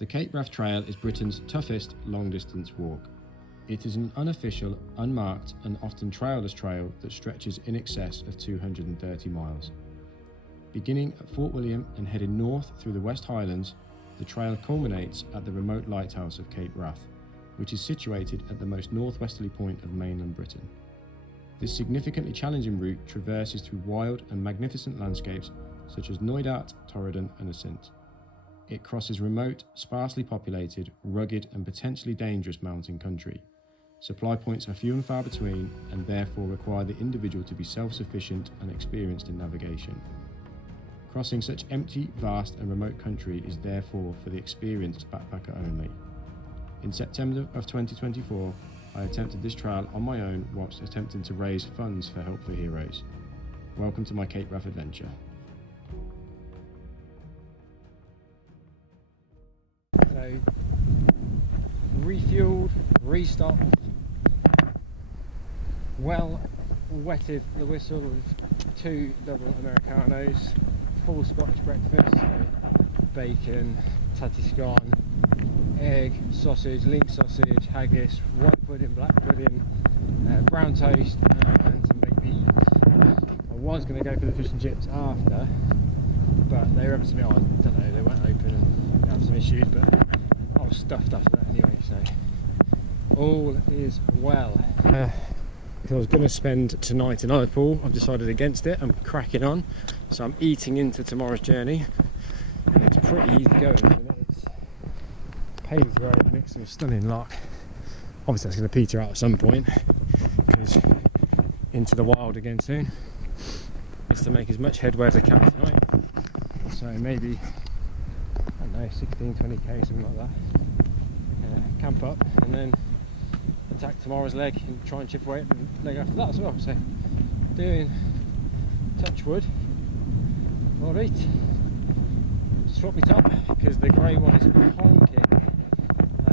The Cape Wrath Trail is Britain's toughest long-distance walk. It is an unofficial, unmarked and often trailless trail that stretches in excess of 230 miles. Beginning at Fort William and heading north through the West Highlands, the trail culminates at the remote lighthouse of Cape Wrath, which is situated at the most northwesterly point of mainland Britain. This significantly challenging route traverses through wild and magnificent landscapes such as Knoydart, Torridon and Assynt. It crosses remote, sparsely populated, rugged and potentially dangerous mountain country. Supply points are few and far between and therefore require the individual to be self-sufficient and experienced in navigation. Crossing such empty, vast and remote country is therefore for the experienced backpacker only. In September of 2024, I attempted this trail on my own whilst attempting to raise funds for Help for Heroes. Welcome to my Cape Wrath adventure. So, refueled, restocked, well wetted the whistle with 2 double Americanos, full Scottish breakfast, bacon, tatty scone, egg, sausage, link sausage, haggis, white pudding, black pudding, brown toast and some baked beans. I was going to go for the fish and chips after, but they were up to me, I don't know, they weren't open, I have some issues, but I was stuffed after that anyway, so all is well. Because I was going to spend tonight in Liverpool, I've decided against it, I'm cracking on, so I'm eating into tomorrow's journey. It's pretty easy going. Paved road next to a stunning lock. Obviously that's going to peter out at some point. It's into the wild again soon. Just to make as much headway as I can tonight. So maybe, I don't know, 16, 20k, something like that. Camp up and then attack tomorrow's leg and try and chip away the leg after that as well. So doing touch wood. Alright. Swap me top because the grey one is honking.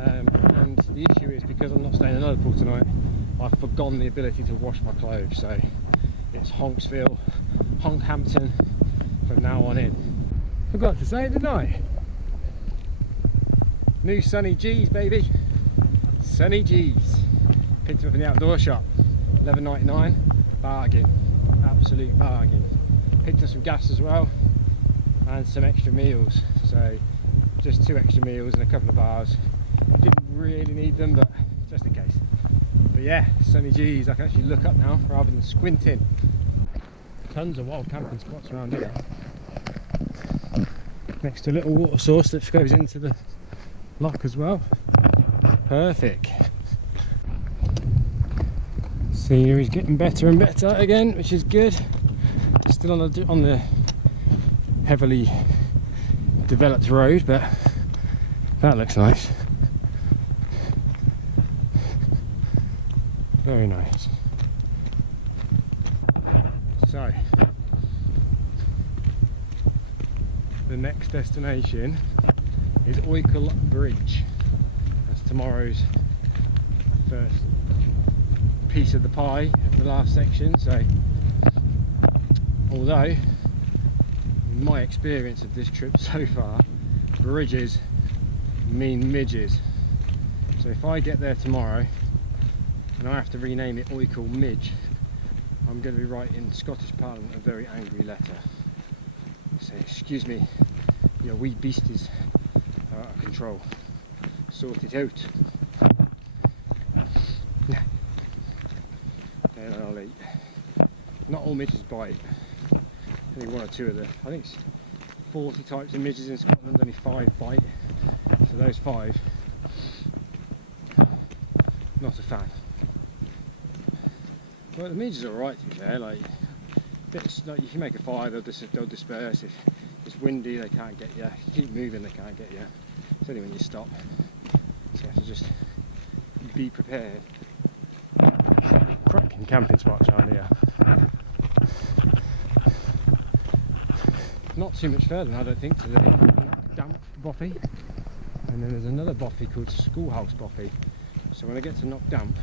And the issue is because I'm not staying in Liverpool tonight, I've forgotten the ability to wash my clothes. So it's Honksville, Honkhampton from now on in. Forgot to say it, didn't I? New Sunny G's, baby. Sunny G's. Picked up in the outdoor shop. $11.99. Bargain. Absolute bargain. Picked up some gas as well. And some extra meals. So just 2 extra meals and a couple of bars. Didn't really need them, but just in case. But yeah, Sunny G's. I can actually look up now rather than squinting. Tons of wild camping spots around here. Next to a little water source that goes into the lock as well. Perfect. Scenery's getting better and better again, which is good. Still on the heavily developed road, but that looks nice. Very nice. So, the next destination is Oikel Bridge. That's tomorrow's first piece of the pie of the last section. So, although in my experience of this trip so far, bridges mean midges. So if I get there tomorrow and I have to rename it Oikel Midge, I'm going to be writing Scottish Parliament a very angry letter. So excuse me, your wee beasties are out of control. Sort it out. Not all midges bite. Only 1 or 2 of them. I think it's 40 types of midges in Scotland, only 5 bite. So those 5, not a fan. Well, the midges are alright to be fair. Like you can make a fire, they'll disperse. If it's windy, they can't get you. If you keep moving, they can't get you. It's only when you stop. So you have to just be prepared. Cracking camping spots out here. Not too much further, I don't think, to the damp bothy. And then there's another bothy called Schoolhouse Bothy. So when I get to Knock Damp,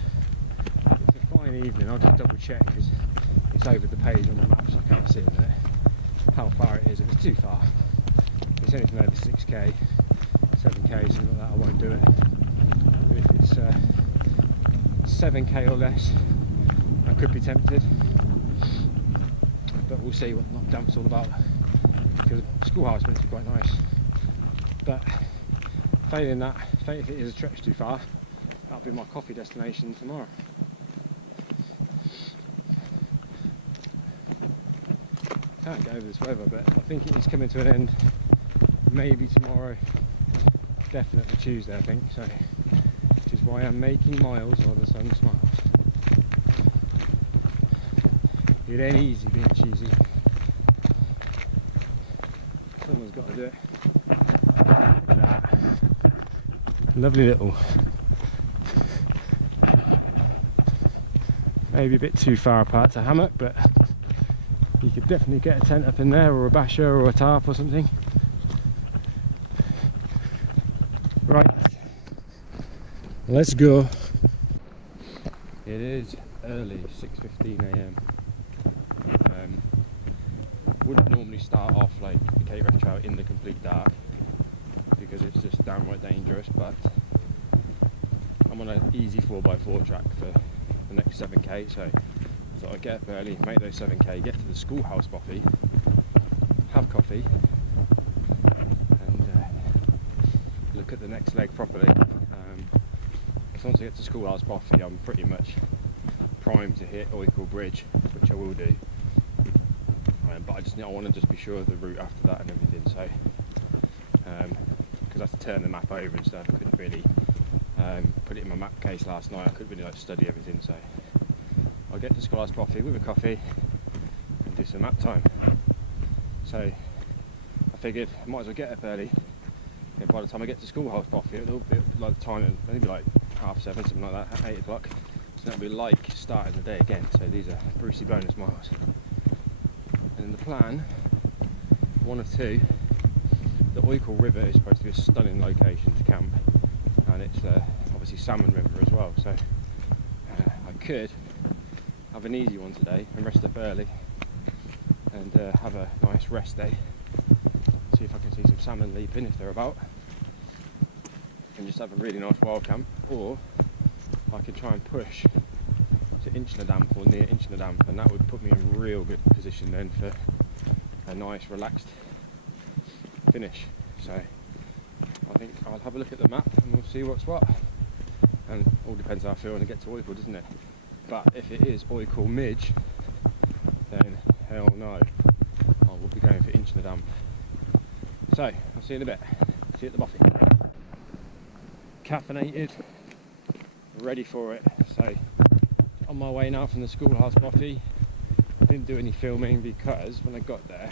fine evening, I'll just double check because it's over the page on the map, so I can't see how far it is. It's too far. It's only from over 6k, 7k, so Failing that, if it is a stretch too far, that'll be my coffee destination tomorrow. Can't get over this weather, but I think it is coming to an end. Maybe tomorrow, definitely Tuesday I think, so which is why I'm making miles for the sun smiles. It ain't easy being cheesy. Someone's got to do it. Lovely little, maybe a bit too far apart to hammock, but you could definitely get a tent up in there, or a basher, or a tarp or something. Right, let's go. It is early, 6:15 AM. Wouldn't normally start off like the K-Ref trail in the complete dark because it's just downright dangerous, but I'm on an easy 4x4 track for the next 7k, so I thought I'd get up early, make those 7k, get to the schoolhouse coffee, have coffee, and look at the next leg properly. As long as I get to schoolhouse coffee, I'm pretty much primed to hit Oikle Bridge, which I will do. But I want to just be sure of the route after that and everything, so because I have to turn the map over and stuff. I couldn't really put it in my map case last night. I couldn't really like study everything, so I'll get to schoolhouse coffee with a coffee and do some map time. So I figured I might as well get up early, and by the time I get to schoolhouse coffee it'll be like the time, I think like 7:30, something like that, 8 o'clock, so it'll be like start of the day again. So these are Brucey bonus miles. And the plan, one of two, the Oikle River is supposed to be a stunning location to camp, and it's obviously salmon river as well, so I could have an easy one today and rest up early and have a nice rest day, see if I can see some salmon leaping if they're about, and just have a really nice wild camp, or I could try and push to Inchinadam or near Inchinadam, and that would put me in real good position then for a nice relaxed finish. So I think I'll have a look at the map and we'll see what's what, and it all depends how I feel when I get to Oikle, doesn't it? But if it is Oikle Midge, then hell no, I will be going for Inchinadam. So I'll see you in a bit. See you at the buffet. Caffeinated, ready for it. So on my way now from the schoolhouse coffee. I didn't do any filming because when I got there,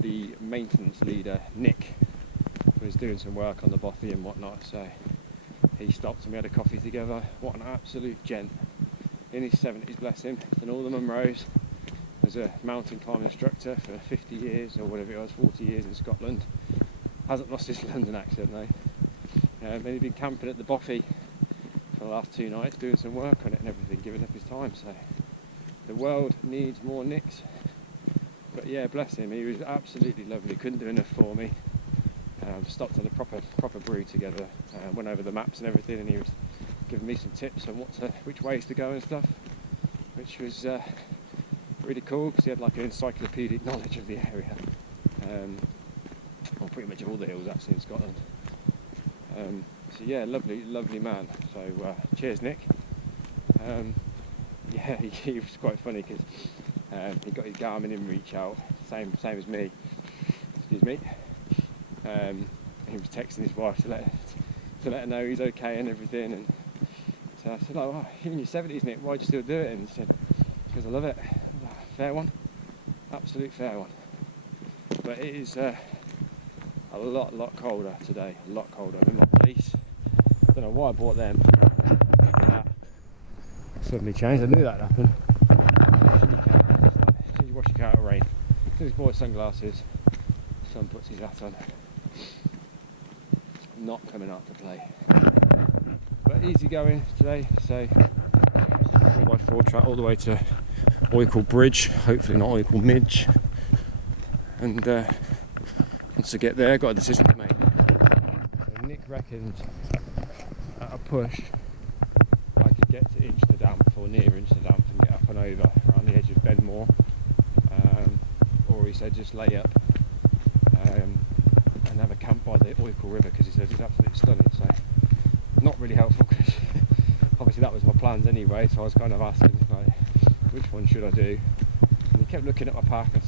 the maintenance leader Nick was doing some work on the bothy and whatnot, so he stopped and we had a coffee together. What an absolute gent, in his 70s, bless him, and all the Munros. Was a mountain climbing instructor for 50 years or whatever it was, 40 years in Scotland. Hasn't lost his London accent though. And he'd been camping at the bothy for the last 2 nights, doing some work on it and everything, giving up his time. So the world needs more Nicks. But yeah, bless him, he was absolutely lovely, couldn't do enough for me. Stopped at a proper brew together, went over the maps and everything, and he was giving me some tips on which ways to go and stuff, which was really cool because he had like an encyclopedic knowledge of the area. Well, pretty much all the hills actually in Scotland. So yeah, lovely man. So cheers, Nick. Yeah, he was quite funny because he got his Garmin inReach out, same as me. Excuse me. He was texting his wife to let her know he's okay and everything. And so I said, "Oh, you're in your 70s, Nick. Why'd you still do it?" And he said, "Because I love it. Fair one, absolute fair one." But it is a lot colder today. A lot colder. Police. I don't know why I bought them. Suddenly changed. I knew that happened. He's washing out of rain. Took his boy sunglasses. Son puts his hat on. Not coming up to play. But easy going today. So my 4 travel all the way to Oikle Bridge. Hopefully not Oikle Midge. And once I get there, I've got a decision to make. Nick reckons at a push I could get to Inchinadam or near Inchinadam and get up and over around the edge of Benmore, or he said just lay up and have a camp by the Oikle River because he said it's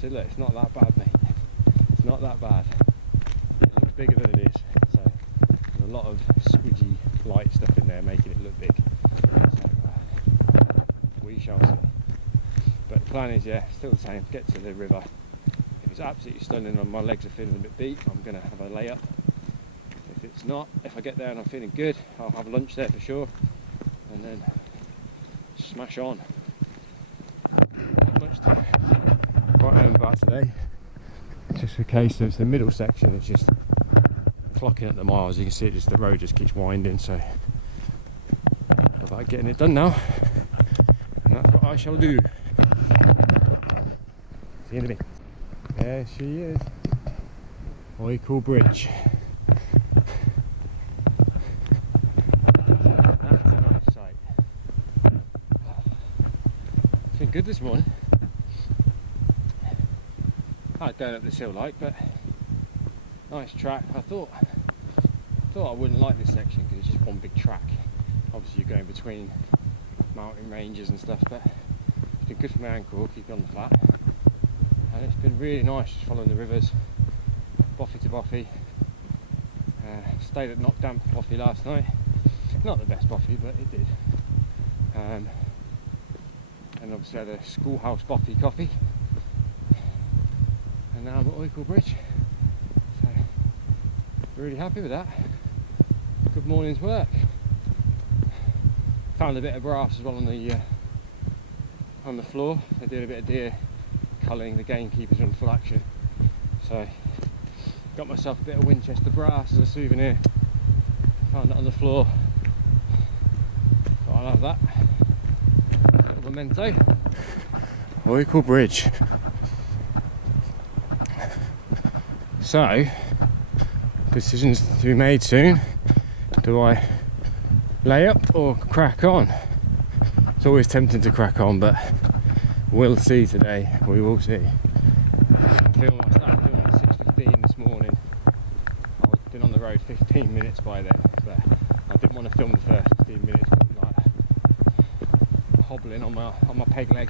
So look, it's not that bad, mate. It's not that bad. It looks bigger than it is. So a lot of squidgy light stuff in there making it look big. So we shall see. But the plan is, yeah, still the same. Get to the river. It was absolutely stunning. My legs are feeling a bit deep. I'm going to have a layup. If it's not, if I get there and I'm feeling good, I'll have lunch there for sure. And then smash on. Today, just for case there's the middle section, it's just clocking at the miles. You can see it, just the road just keeps winding. So I'm getting it done now, and that's what I shall do. See you in a bit. There she is, Oikle Bridge. It's been good this morning. Going up this hill like, but nice track. I thought I wouldn't like this section because it's just one big track. Obviously you're going between mountain ranges and stuff, but it's been good for my ankle, keep it on the flat. And it's been really nice just following the rivers, boffy to boffy. Stayed at Knockdown Boffy last night. Not the best boffy, but it did. And obviously had a schoolhouse boffy coffee. Oikle Bridge, so really happy with that. Good morning's work. Found a bit of brass as well on the floor. They're doing a bit of deer culling, the gamekeepers are in full action. So got myself a bit of Winchester brass, a souvenir. Found it on the floor. I'll have that. Memento. Oikle Bridge. So, decisions to be made soon. Do I lay up or crack on? It's always tempting to crack on, but we'll see today. We will see. Film was like 6:15 this morning. I've been on the road 15 minutes by then, but I didn't want to film the first 15 minutes. Like hobbling on my peg leg.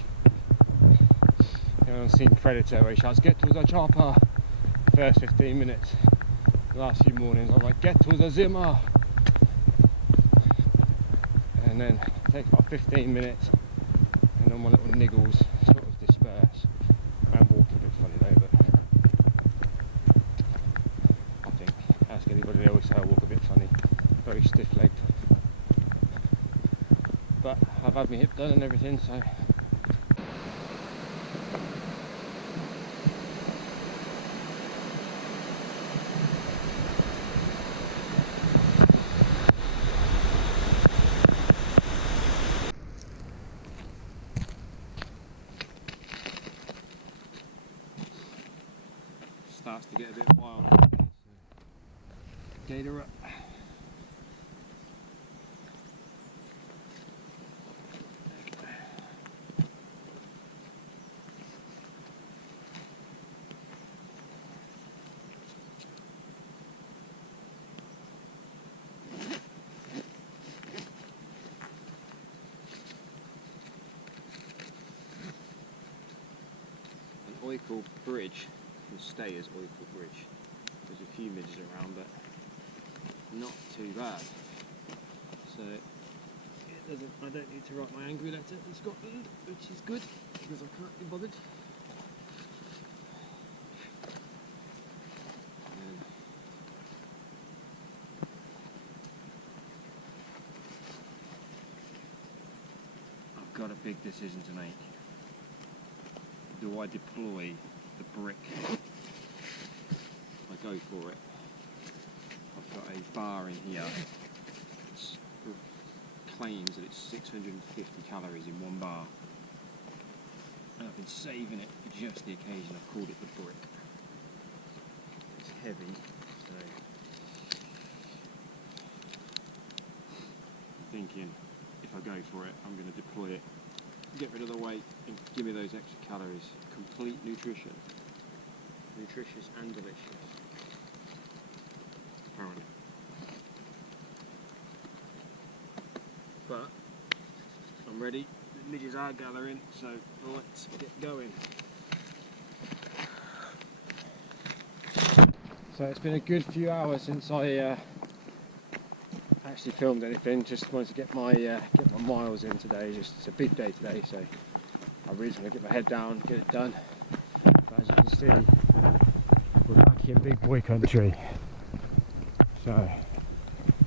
You know, I've seen Predator where he shouts, "Get towards our chopper." First 15 minutes, the last few mornings I was like, "Get to the Zimmer," and then it takes about 15 minutes, and then my little niggles sort of disperse around walking off, but I think, ask anybody else, I walk a bit funny, very stiff-legged, but I've had my hip done and everything, so starts to get a bit wild. Gator up. Oikle Bridge. Stay as Oikle Bridge. There's a few minutes around, but not too bad. So yeah, I don't need to write my angry letter to Scotland, which is good because I can't be bothered. I've got a big decision to make. Do I deploy the brick? I go for it. I've got a bar in here that claims that it's 650 calories in one bar, and I've been saving it for just the occasion I've called it the brick. It's heavy, so thinking if I go for it, I'm going to deploy it, get rid of the weight, give me those extra calories. Complete nutrition. Nutritious and delicious. Apparently. But I'm ready. The midges are gathering, so let's get going. So it's been a good few hours since I actually filmed anything. Just wanted to get my miles in today. Just it's a big day today, so I really want to get my head down, get it done. As you can see, we're back in big boy country. So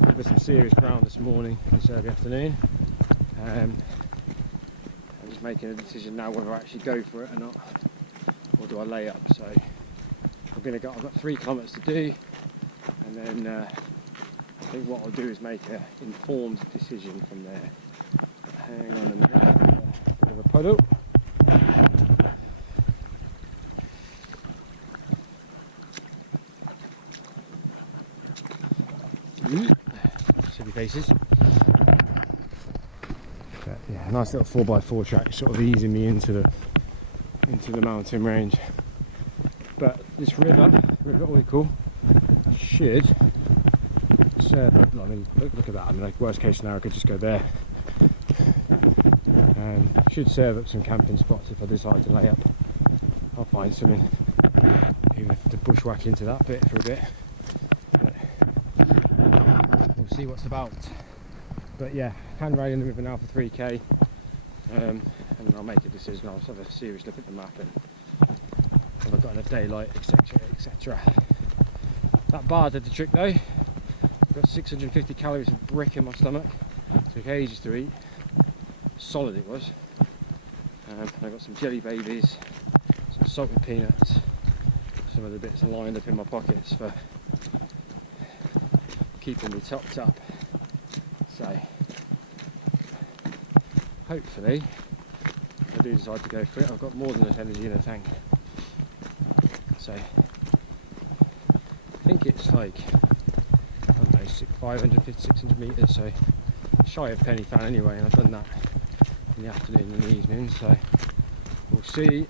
there was some serious ground this morning, this early afternoon. Just making a decision now whether I actually go for it or not, or do I lay up. So I'm going to go. I've got 3 kilometres to do, and then I think what I'll do is make an informed decision from there. Puddle. Silly faces. But yeah, nice little 4x4 track, sort of easing me into the mountain range. But this river Oikle should serve. I mean, look at that. I mean, like worst case scenario, I could just go there. Should serve up some camping spots if I decide to lay up. I'll find something. Maybe have to bushwhack into that bit for a bit. We'll see what's about. But yeah, can ride in the river now for 3k. And I'll make a decision. I'll have a serious look at the map and I've got enough daylight, etc., etc. That bar did the trick though. I've got 650 calories of brick in my stomach. Took ages to eat. Solid it was. I've got some jelly babies, some salted peanuts, some of the bits lined up in my pockets for keeping me topped up. So hopefully, if I do decide to go for it, I've got more than enough energy in the tank. So I think it's like, I don't know, 550, 600 metres, so shy of penny fan anyway, and I've done that in the afternoon and the evening, so we'll see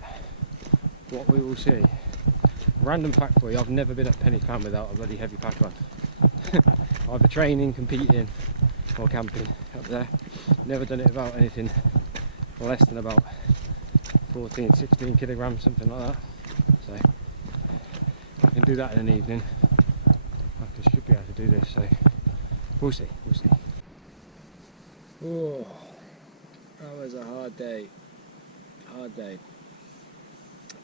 what we will see. Random fact for you, I've never been at penny fan without a bloody heavy pack on. Either training, competing or camping up there. Never done it without anything less than about 14, 16 kilograms, something like that. So I can do that in an evening. I should be able to do this, so we'll see. Oh, that was a hard day.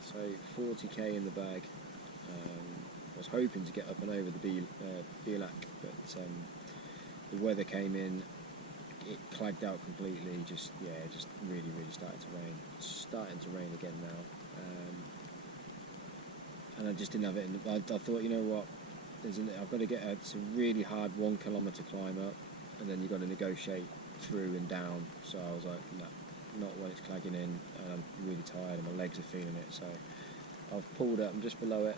So 40k in the bag. I was hoping to get up and over the Bielak, but the weather came in. It clagged out completely. Just really started to rain. It's starting to rain again now. And I just didn't have it. I thought, you know what? I've got to get it's a really hard 1 kilometre climb up, and then you've got to negotiate through and down. So I was like, no, not when it's clagging in, and I'm really tired. My legs are feeling it. So I've pulled up. I'm just below it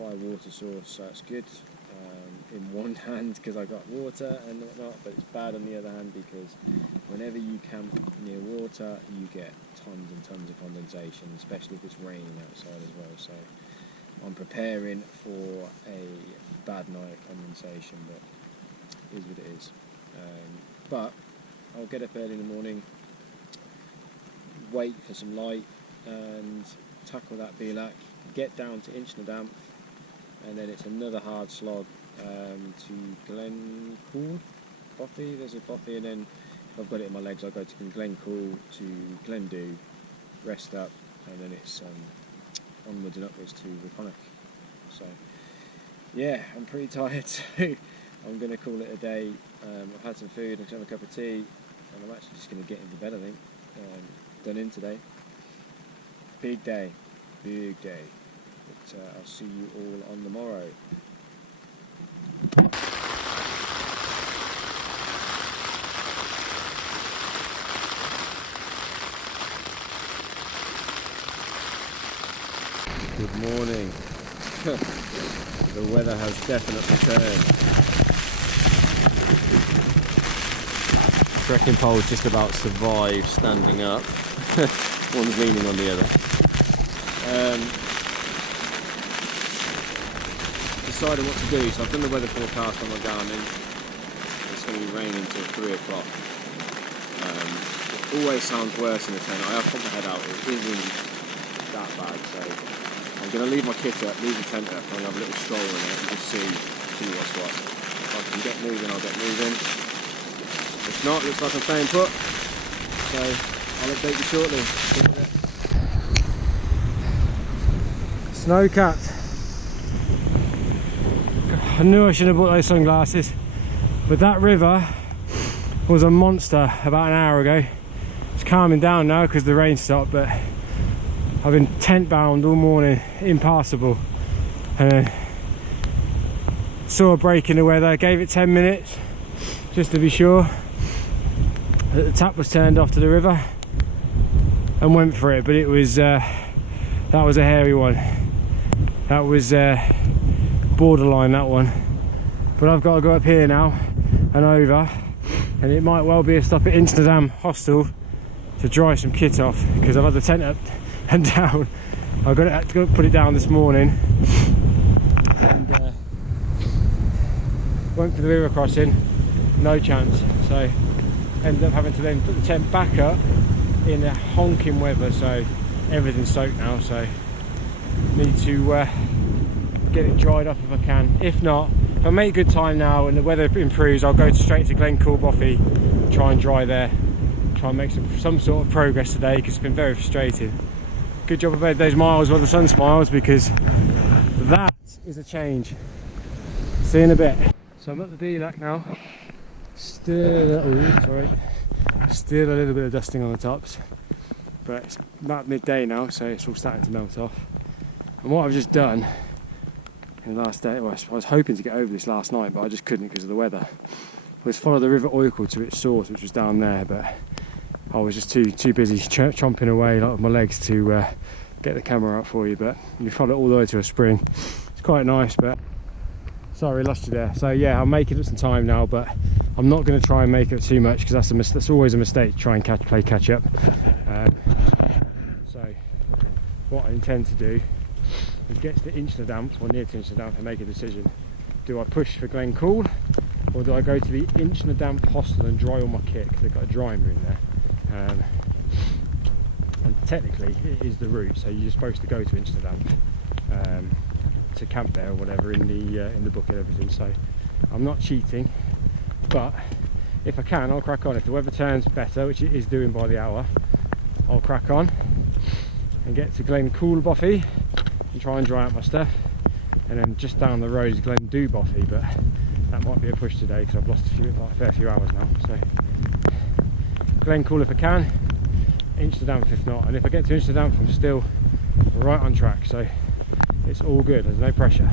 by a water source, so it's good. In one hand because I got water and the rock, but it's bad on the other hand because whenever you camp near water you get tons and tons of condensation, especially if it's raining outside as well. So I'm preparing for a bad night of condensation, but it is what it is. But I'll get up early in the morning, wait for some light and tackle that Bielak, get down to Inch-na-Damp, and then it's another hard slog to Glencool Coffee. There's a coffee, and then I've got it in my legs. I'll go to Glencool to Glendu, rest up, and then it's onwards and upwards to the Pike. So yeah, I'm pretty tired, so I'm going to call it a day. I've had some food, I'm going to have a cup of tea, and I'm actually just going to get into bed, I think. Done in today. Big day. But I'll see you all on the morrow. Good morning. The weather has definitely turned. The trekking pole just about survived standing up. One's leaning on the other. Deciding what to do, so I've done the weather forecast on my Garmin. It's going to be raining till 3 o'clock. It always sounds worse in the tent. I have put my head out, it isn't that bad, so I'm going to leave my kit up, leave the tent up, and I'll have a little stroll in it and just see what's what. If I can get moving, I'll get moving. If not, looks like I'm staying put. So I'll update you shortly. Snow capped. I knew I should have bought those sunglasses, but that river was a monster about an hour ago. It's calming down now because the rain stopped, but I've been tent bound all morning, impassable, and then saw a break in the weather. Gave it 10 minutes just to be sure that the tap was turned off to the river, and went for it. But it was that was a hairy one. That was borderline, that one. But I've got to go up here now and over, and it might well be a stop at Into the Dam hostel to dry some kit off, because I've had the tent up and down. I got to put it down this morning. Went for the river crossing, no chance. So ended up having to then put the tent back up in a honking weather. So everything's soaked now. So need to get it dried up if I can. If not, if I make good time now and the weather improves, I'll go straight to Glencoe Boffey, try and dry there, try and make some sort of progress today, because it's been very frustrating. Good job I've made those miles while the sun smiles, because that is a change. See you in a bit. So I'm at the D-Lac now. Still a little bit of dusting on the tops, but it's about midday now, so it's all starting to melt off. And what I've just done in the last day, well, I was hoping to get over this last night, but I just couldn't because of the weather, was follow the River Oikle to its source, which was down there, but I was just too busy chomping away like, with my legs to get the camera up for you. But you follow it all the way to a spring. It's quite nice. But sorry, lost you there. So yeah, I'm making up some time now, but I'm not going to try and make up too much, because that's always a mistake, try and play catch up. So what I intend to do, get to Into the Dam, or near to Into the Dam, to make a decision. Do I push for Glencoe, or do I go to the Into the Dam hostel and dry all my kit, because they've got a dry room there. And technically it is the route, so you're supposed to go to Into the Dam to camp there or whatever in the book and everything. So I'm not cheating, but if I can, I'll crack on. If the weather turns better, which it is doing by the hour, I'll crack on and get to Glencoe Boffey and try and dry out my stuff. And then just down the road is Glencoe Boffey, but that might be a push today because I've lost a fair few hours now. So Glencoe if I can, Into the Dam if not. And if I get to Into the Dam, I'm still right on track. So it's all good, there's no pressure.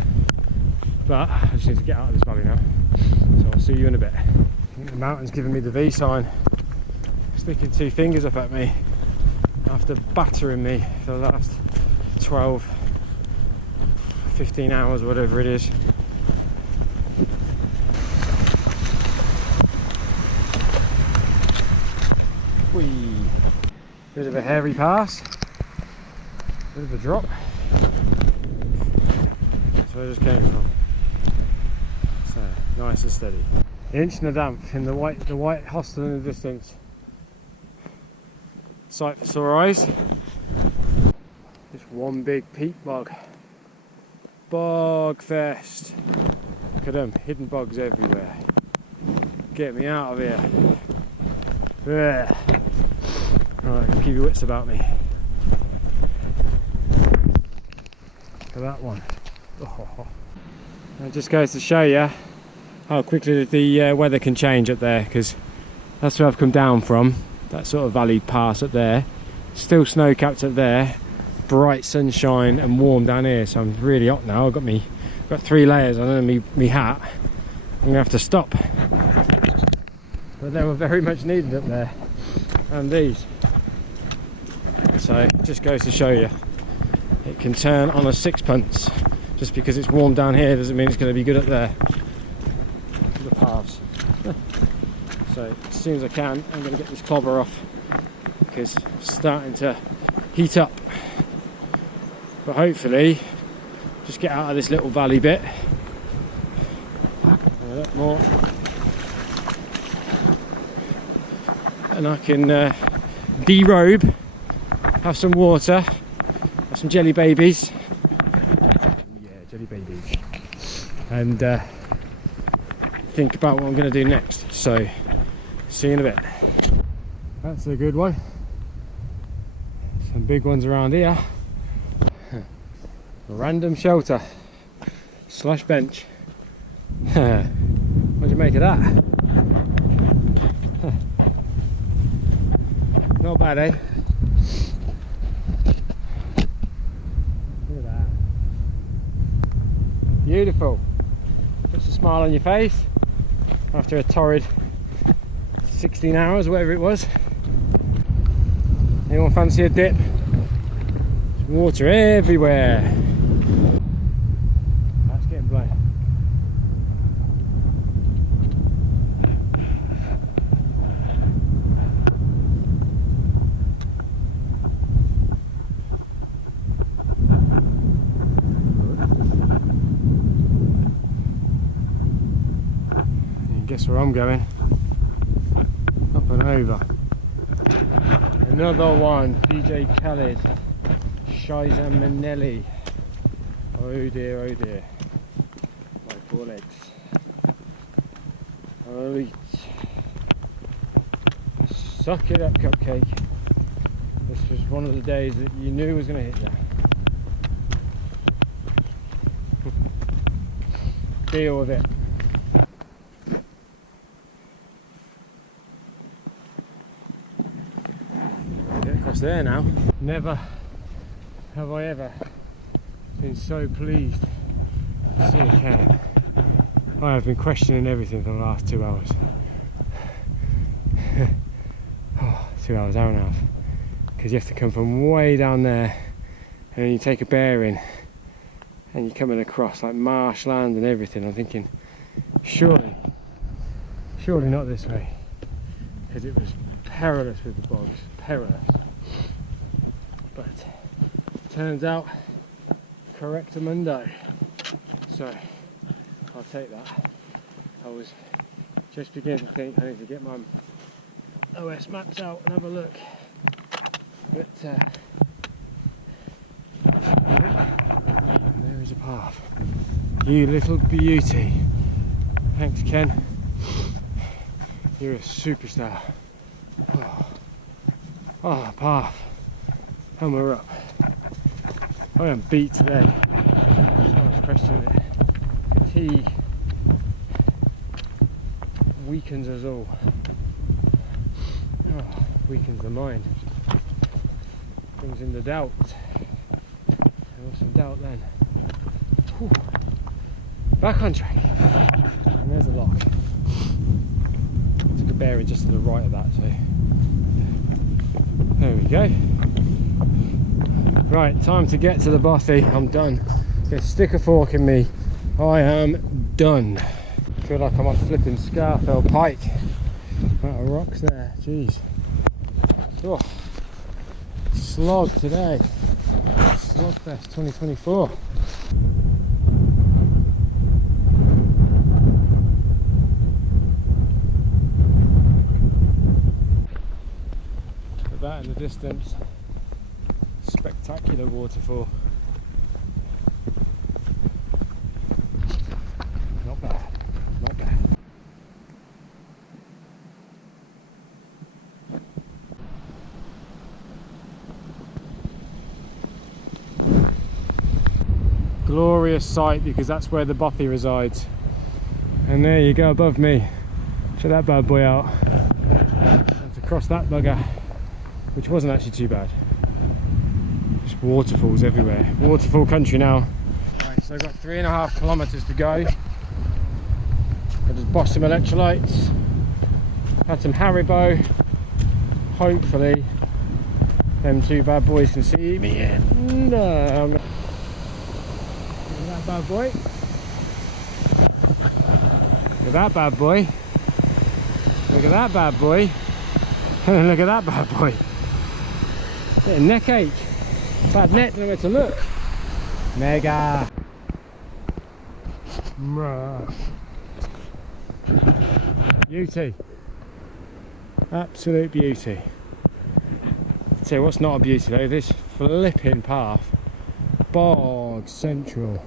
But I just need to get out of this valley now. So I'll see you in a bit. I think the mountain's giving me the V sign, sticking two fingers up at me after battering me for the last 12, 15 hours, whatever it is. Bit of a hairy pass, bit of a drop. That's where I just came from. So nice and steady. Into the Dam in the white hostel in the distance. Sight for sore eyes. Just one big peat bog. Bog fest. Look at them, hidden bogs everywhere. Get me out of here. Alright, keep your wits about me. Look at that one. Oh. It just goes to show you how quickly the weather can change up there, because that's where I've come down from, that sort of valley pass up there. Still snow capped up there, bright sunshine and warm down here, so I'm really hot now. I've got 3 layers on and me hat. I'm going to have to stop. But they were very much needed up there. And these. So it just goes to show you, it can turn on a sixpence. Just because it's warm down here doesn't mean it's going to be good up there. The paths. So as soon as I can, I'm going to get this clobber off, because it's starting to heat up. But hopefully, just get out of this little valley bit. And I can derobe, have some water, have some jelly babies, Yeah, jelly babies. And think about what I'm going to do next. So, see you in a bit. That's a good one. Some big ones around here. A random shelter slash bench. What do you make of that? Not bad, eh? Look at that. Beautiful. Just a smile on your face after a torrid 16 hours, whatever it was. Anyone fancy a dip? There's water everywhere. That's getting blown. Guess where I'm going? Up and over. Another one, DJ Khaled, Shiza Manelli. Oh dear, oh dear. 4 legs. Elite. Suck it up, cupcake. This was one of the days that you knew was going to hit you. Deal with it. It's there now. Never have I ever been so pleased to see Ken. I have been questioning everything for the last 2 hours. 2 hours, hour and a half. Because you have to come from way down there and then you take a bearing and you're coming across like marshland and everything. I'm thinking, surely not this way. Because it was perilous with the box, perilous. Turns out, correctamundo. So, I'll take that. I was just beginning to think I need to get my OS maps out and have a look. But, there's a path. You little beauty. Thanks, Ken. You're a superstar. Oh, path. And we're up. I am beat today. He weakens us all. Oh, weakens the mind. Brings in the doubt. There's some doubt then. Whew. Back on track. Took a bearing just to the right of that too. There we go. Right, time to get to the bothy. I'm done. Okay, stick a fork in me. I am done. Feel like I'm on flipping Scarfell Pike. Amount of rocks there. Jeez. Oh, slog today. Slogfest 2024. With that in the distance. Spectacular waterfall. Not bad, not bad. Glorious sight because that's where the bothy resides. And there you go above me. Check that bad boy out. To cross that bugger, which wasn't actually too bad. Waterfalls everywhere. Waterfall country now. So I've got 3.5 kilometres to go. I just bossed some electrolytes, had some Haribo. Hopefully them two bad boys can see me. Look at that bad boy. Look at that bad boy. Look at that bad boy. And look at that bad boy. Getting neck ache. Bad net, nowhere to look. Mega. Beauty. Absolute beauty. I'll tell you what's not a beauty though, this flipping path. Bard Central.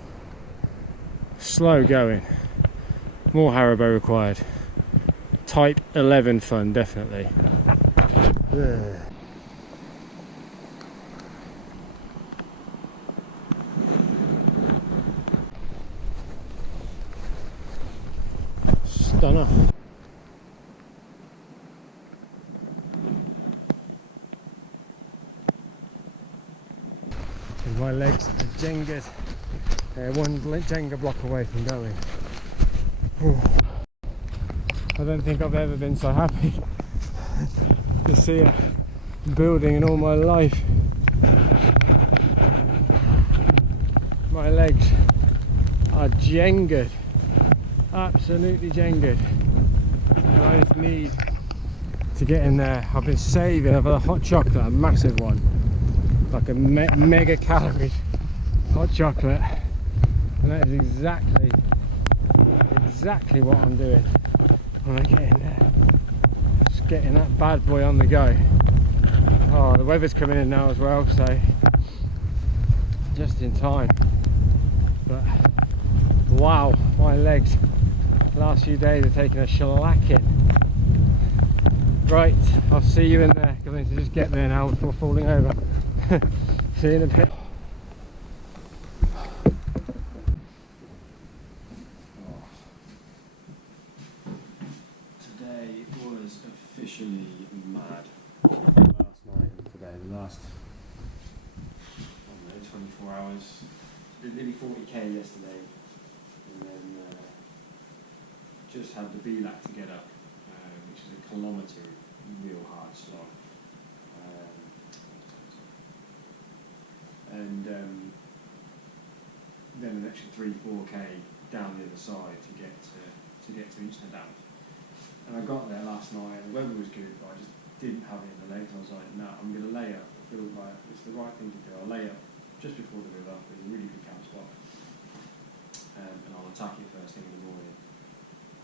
Slow going. More Haribo required. Type 11 fun, definitely. Stunner. My legs are Jenga's. One Jenga block away from going. I don't think I've ever been so happy to see a building in all my life. My legs are Jenga, absolutely Jenga. I just need to get in there. I've been saving. I've had a hot chocolate, a massive one, like a mega calorie hot chocolate, and that is exactly what I'm doing. Just getting that bad boy on the go. Oh, the weather's coming in now as well, so just in time. But wow, my legs the last few days are taking a shellacking. Right, I'll see you in there. I'm going to just get there now before falling over. See you in a bit. Last 24 hours. Did nearly 40k yesterday. And, just had the VLAC to get up, which is a kilometre real hard slow. And then an extra 3-4k down the other side to get to Amsterdam. And I got there last night. The weather was good, but I just didn't have any legs. I was like, no, I'm going to lay up. I feel like it's the right thing to do. I'll lay up just before we move up. It's a really good camp spot. And I'll attack it first thing in the morning.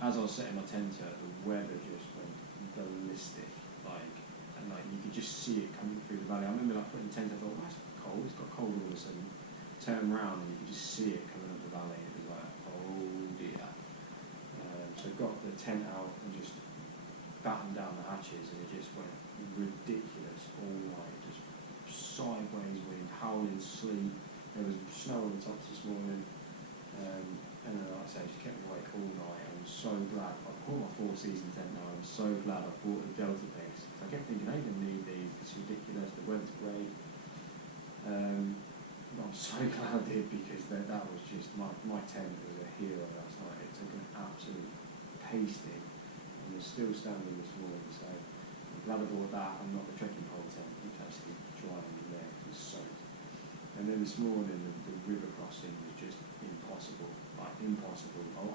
As I was setting my tent up, the weather just went ballistic. You could just see it coming through the valley. I remember putting the tent up, I thought, it's got cold. It's got cold all of a sudden. Turn around and you can just see it coming up the valley. It was like, oh dear. So I got the tent out and just battened down the hatches, and it just went ridiculous all night, just sideways, howling sleet. There was snow on the tops this morning, and then like I say, just kept it like all night. And I'm so glad I put my 4-season tent on. I'm so glad I bought the Delta legs. I kept thinking they don't need these. It's ridiculous. The weather's great. I'm so glad I did, because that was just my tent was a hero last night. It took an absolute pasting. I'm still standing this morning, so I'm glad I bought that. I'm not the trekking pole tent, but actually driving in there. It was soaked. And then this morning, the river crossing was just impossible.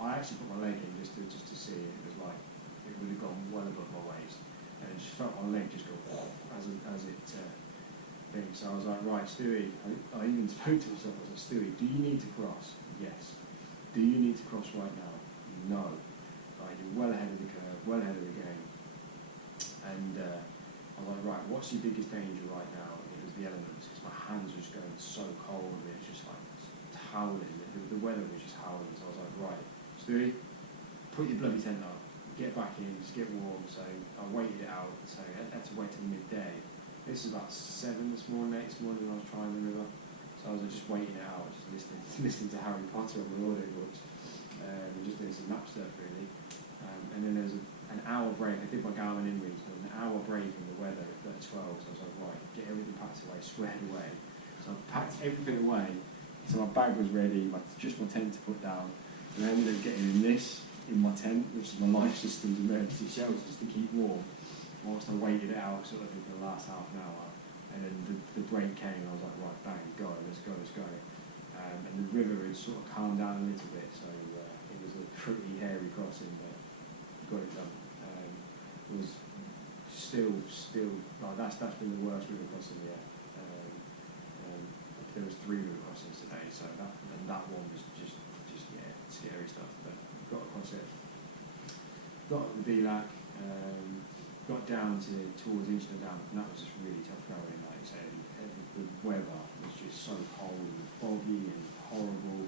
I actually put my leg in just to see it. It was like, it would have gone well above my waist. And it just felt my leg just go as it thing. So I was like, right, Stewie, I even spoke to myself. I was like, Stewie, do you need to cross? Yes. Do you need to cross right now? No. Right, you're well ahead of the curve, well ahead of the game. And I'm like, right, what's your biggest danger right now? Because the elements, because my hands were just going so cold, and it's just like howling. The weather was just howling. So I was like, right, Stewie, put your bloody tent up, get back in, just give it a walk. So I waited it out, and so I had to wait till midday. This was about 7 this morning, 8 this morning, I was trying the river. So I was just waiting it out, just listening to Harry Potter on the audiobooks. Just doing some map stuff really. And then there's an hour break. I did my Garmin in reads, there was an hour break in the weather at 12. So I was like, right, get everything packed away, squared away. So I packed everything away. So my bag was ready, just my tent to put down. And I ended up getting in this, in my tent, which is my life systems and emergency shelters to keep warm. Whilst I waited it out sort of for the last half an hour. And then the break came, and I was like, right, bang, go, let's go. And the river had sort of calmed down a little bit, so it was a pretty hairy crossing. Got it done. It was still like that's been the worst river crossing yet. There was 3 river crossings today, so that one was just scary stuff. But we got across it. Got on the VLAC, got down towards Amsterdam, and that was just really tough going. Like I said, the weather was just so cold and foggy and horrible.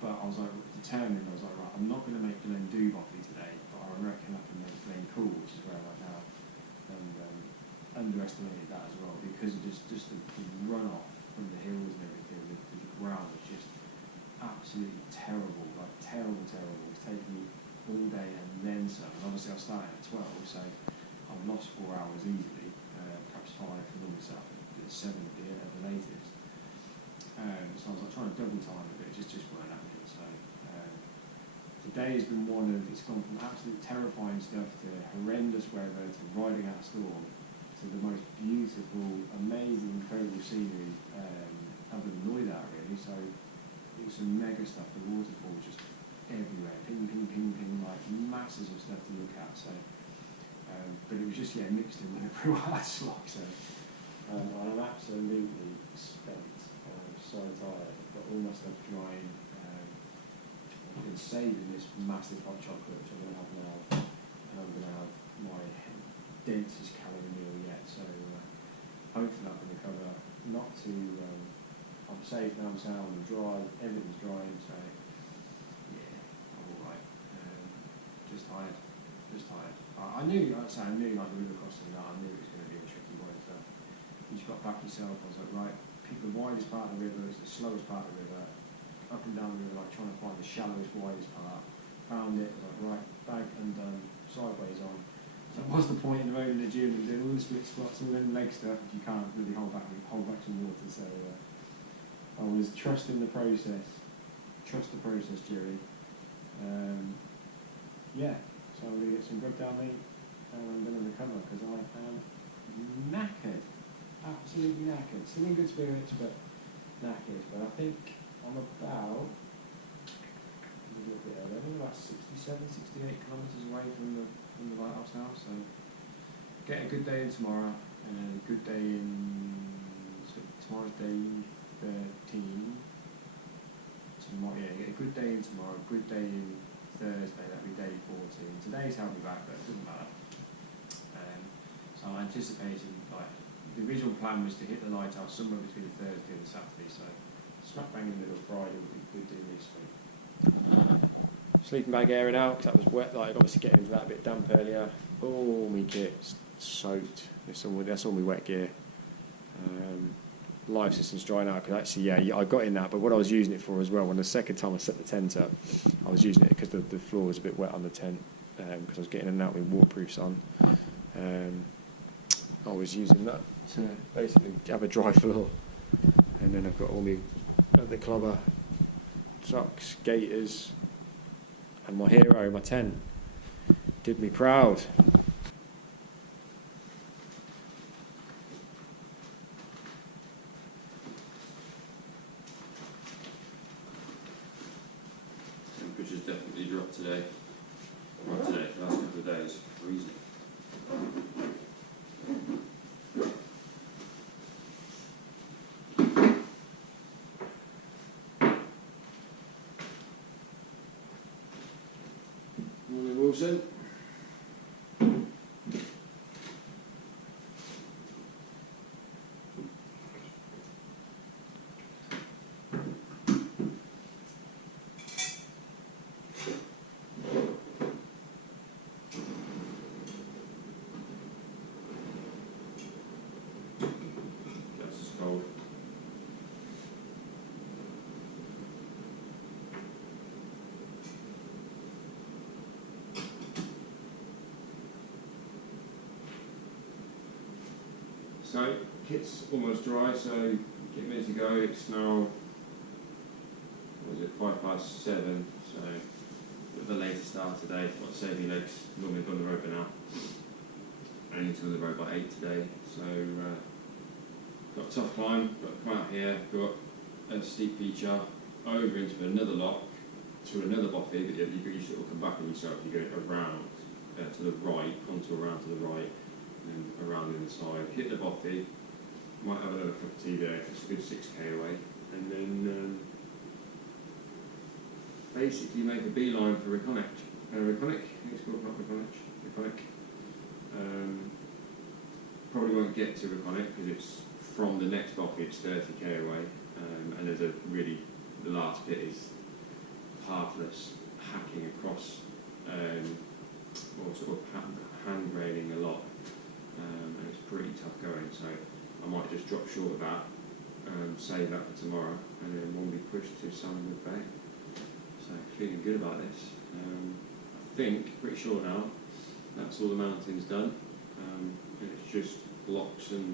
But I was like determined. I was like, right, I'm not going to make Glen do Boppy today. But I reckon I can make Glen cool, which is where I'm at now. And underestimated that as well because of just the run off from the hills and everything. The ground was just absolutely terrible. Like terrible. It was taking all day and then some. Obviously, I started at 12, so I've lost 4 hours easily. Perhaps 5 if you want to say, but 7 at the latest. So I was like trying to double time it, but it just weren't happening. So today has been one of, it's gone from absolute terrifying stuff to horrendous weather to riding out a storm to the most beautiful, amazing, incredible scenery other than Lloyd out really. So it was some mega stuff. The waterfall was just everywhere, ping, like masses of stuff to look at. So, but it was just mixed in with everywhere I saw. So I'm absolutely spent. So tired, but all my stuff drying. Even saving this massive hot chocolate which I don't have now. I'm going to have my dentist carrying me yet, so hopefully I can recover. Not to, I'm safe now, I'm sound and dry, everything's drying, so yeah, right. Just tired. I knew, like I say, I knew like moving across the I knew it was going to be a tricky one, so once you got back yourself, I was like, right, pick the widest part of the river, the slowest part of the river, up and down the river, like trying to find the shallowest, widest part. Found it, like right, back and done, sideways on. So what's the point of going to the gym and doing all the split squats and then leg stuff if you can't really hold back to the water? So I was trusting the process. Trust the process, Jerry. Yeah, so we get some grub down me and we're going to recover because I'm knackered. Absolutely knackered. Still in good spirits, but knackered. But I think I'm about 67, 68 kilometres away from the lighthouse now, so get a good day in tomorrow and then a good day in, so tomorrow's day 13, tomorrow, yeah, get a good day in tomorrow, a good day in Thursday, that'll be day 14. Today's held me back, but it doesn't matter. So I'm anticipating, like, the original plan was to hit the lighthouse somewhere between Thursday and Saturday, so smack bang in the middle of Friday we'll do this one. Sleeping bag airing out because that was wet, like obviously getting into that bit damp earlier. All my kit's soaked. That's all my wet gear. Live system's dried out because actually, yeah, I got in that, but what I was using it for as well, when the second time I set the tent up, I was using it because the floor was a bit wet on the tent because I was getting in and out with waterproofs on. I was using that to basically have a dry floor. And then I've got all my clobber, socks, gaiters, and my hero, my tent. Did me proud. Temperature's definitely dropped today. Not today, last couple of days. Freezing. Morning, Wilson. That's cold. So, kit's almost dry, so get ready to go. It's now, what is it, 7:05, so a bit later start today. I'll save me legs when they've done the rope now. I need to go to the rope by 8 today, so got a tough climb, but come out here, got a steep feature, over into another lock, to another boppy, but you sort of come back on yourself, you go around to the right, onto around to the right, and around the other side, hit the boppy, might have another cup of tea there, it's a good 6k away, and then basically make a beeline for Reconic. Reconic, I think it's called Reconic. Probably won't get to Reconic because it's from the next bothy it's 30k away, and there's a really, the last bit is pathless, hacking across, or sort of hand raining a lot, and it's pretty tough going, so I might just drop short of that, save that for tomorrow, and then we'll be pushed to Sandwood Bay. So feeling good about this. I think, pretty sure now, that's all the mountains done. It's just locks and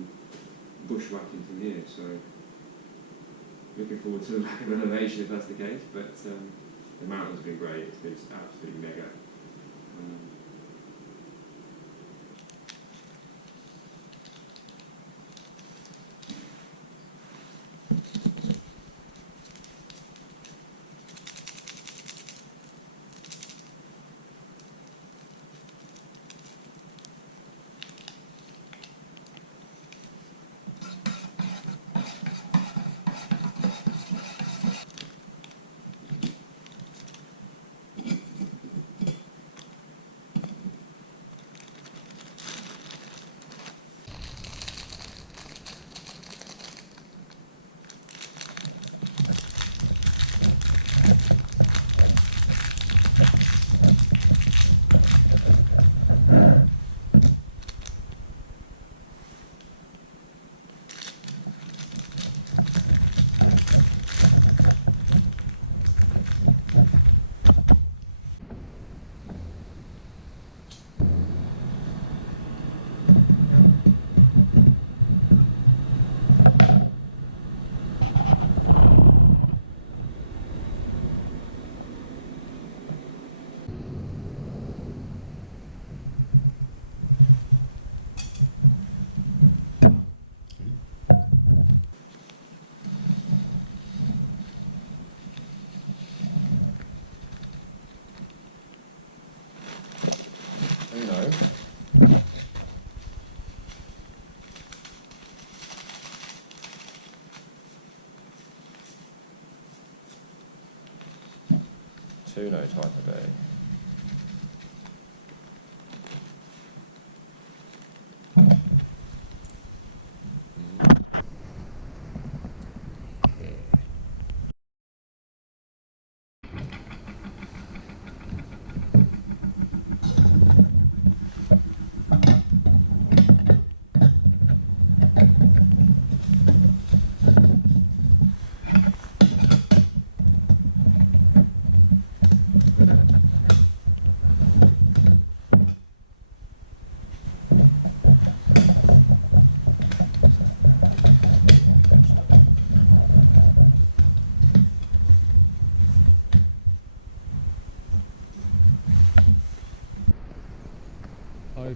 bushwhacking from here, so looking forward to a lack of elevation if that's the case, but the mountain's been great, it's absolutely mega. Who knows what to do.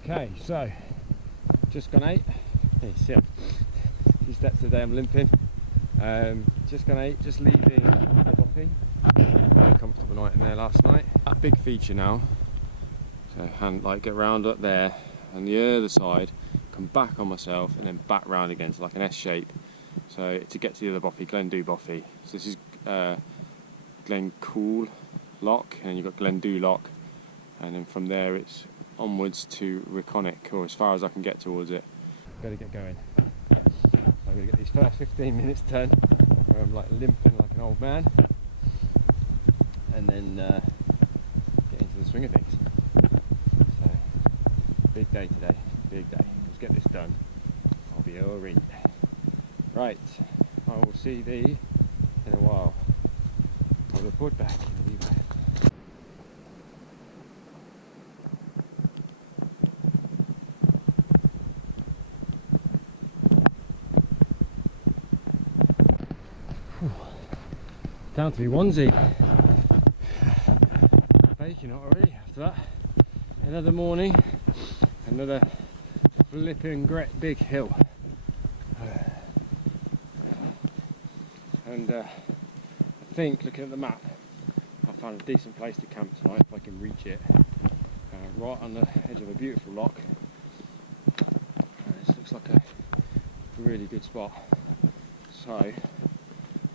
Okay, so just gone out. Yes, yeah. A few steps today, I'm limping. Just gone out, just leave the comfortable night in there last night. That big feature now. So hand like get round up there on the other side, come back on myself, and then back round again, so like an S shape. So to get to the other bothy, Glendu bothy. So this is Glencool lock, and you've got Glendu lock, and then from there it's onwards to Reconic, or as far as I can get towards it. Better get going. So we get these first 15 minutes done where I'm like limping like an old man, and then into the swing of things. So, big day today, big day. Let's get this done. We are ready. Right, I will see thee in a while. We'll report back. Down to me onesie. Baking already after that. Another morning, another flipping great big hill. And I think, looking at the map, I found a decent place to camp tonight if I can reach it. Right on the edge of a beautiful lock. This looks like a really good spot. So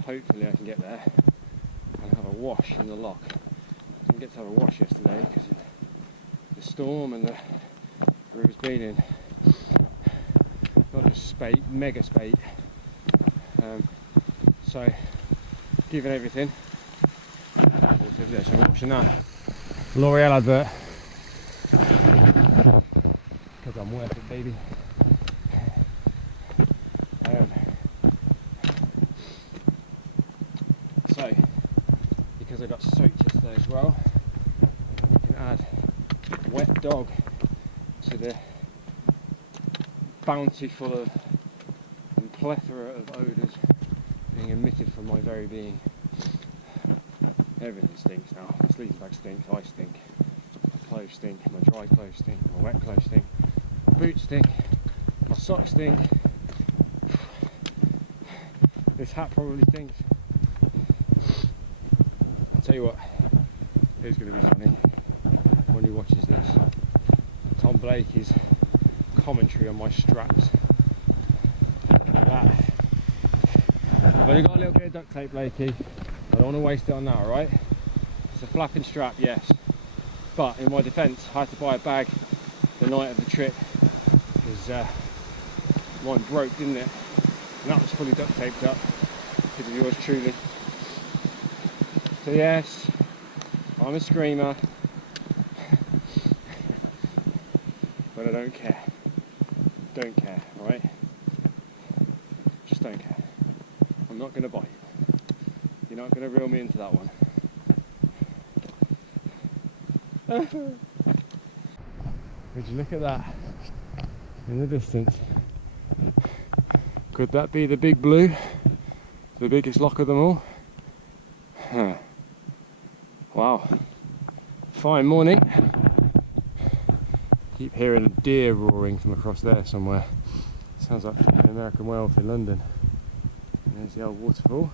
hopefully I can get there and have a wash in the lock. I didn't get to have a wash yesterday because of the storm and the route was been in. Got a spate, mega spate so giving everything. L'Oreal advert. Because I'm worth it, baby. So, because I got soaked yesterday as well, we can add wet dog to the bounty full of and plethora of odours being emitted from my very being. Everything stinks now. My sleeping bag stinks, I stink, clothes stink, my dry clothes stink, my wet clothes stink, my boots stink, my socks stink. This hat probably stinks. I'll tell you what, who's going to be funny when he watches this. Tom Blakey's commentary on my straps. Well, you got a little bit of duct tape, Blakey. I don't want to waste it on that, alright? It's a flapping strap, yes. But in my defence, I had to buy a bag the night of the trip because mine broke, didn't it? And that was fully duct taped up because of yours truly. So yes, I'm a screamer, but I don't care. Don't care, right? Just don't care. I'm not going to bite. You're not going to reel me into that one. Would you look at that in the distance? Could that be the big blue? The biggest lock of them all? Huh. Wow. Fine morning. Keep hearing a deer roaring from across there somewhere. Sounds like the American Werewolf in London. There's the old waterfall.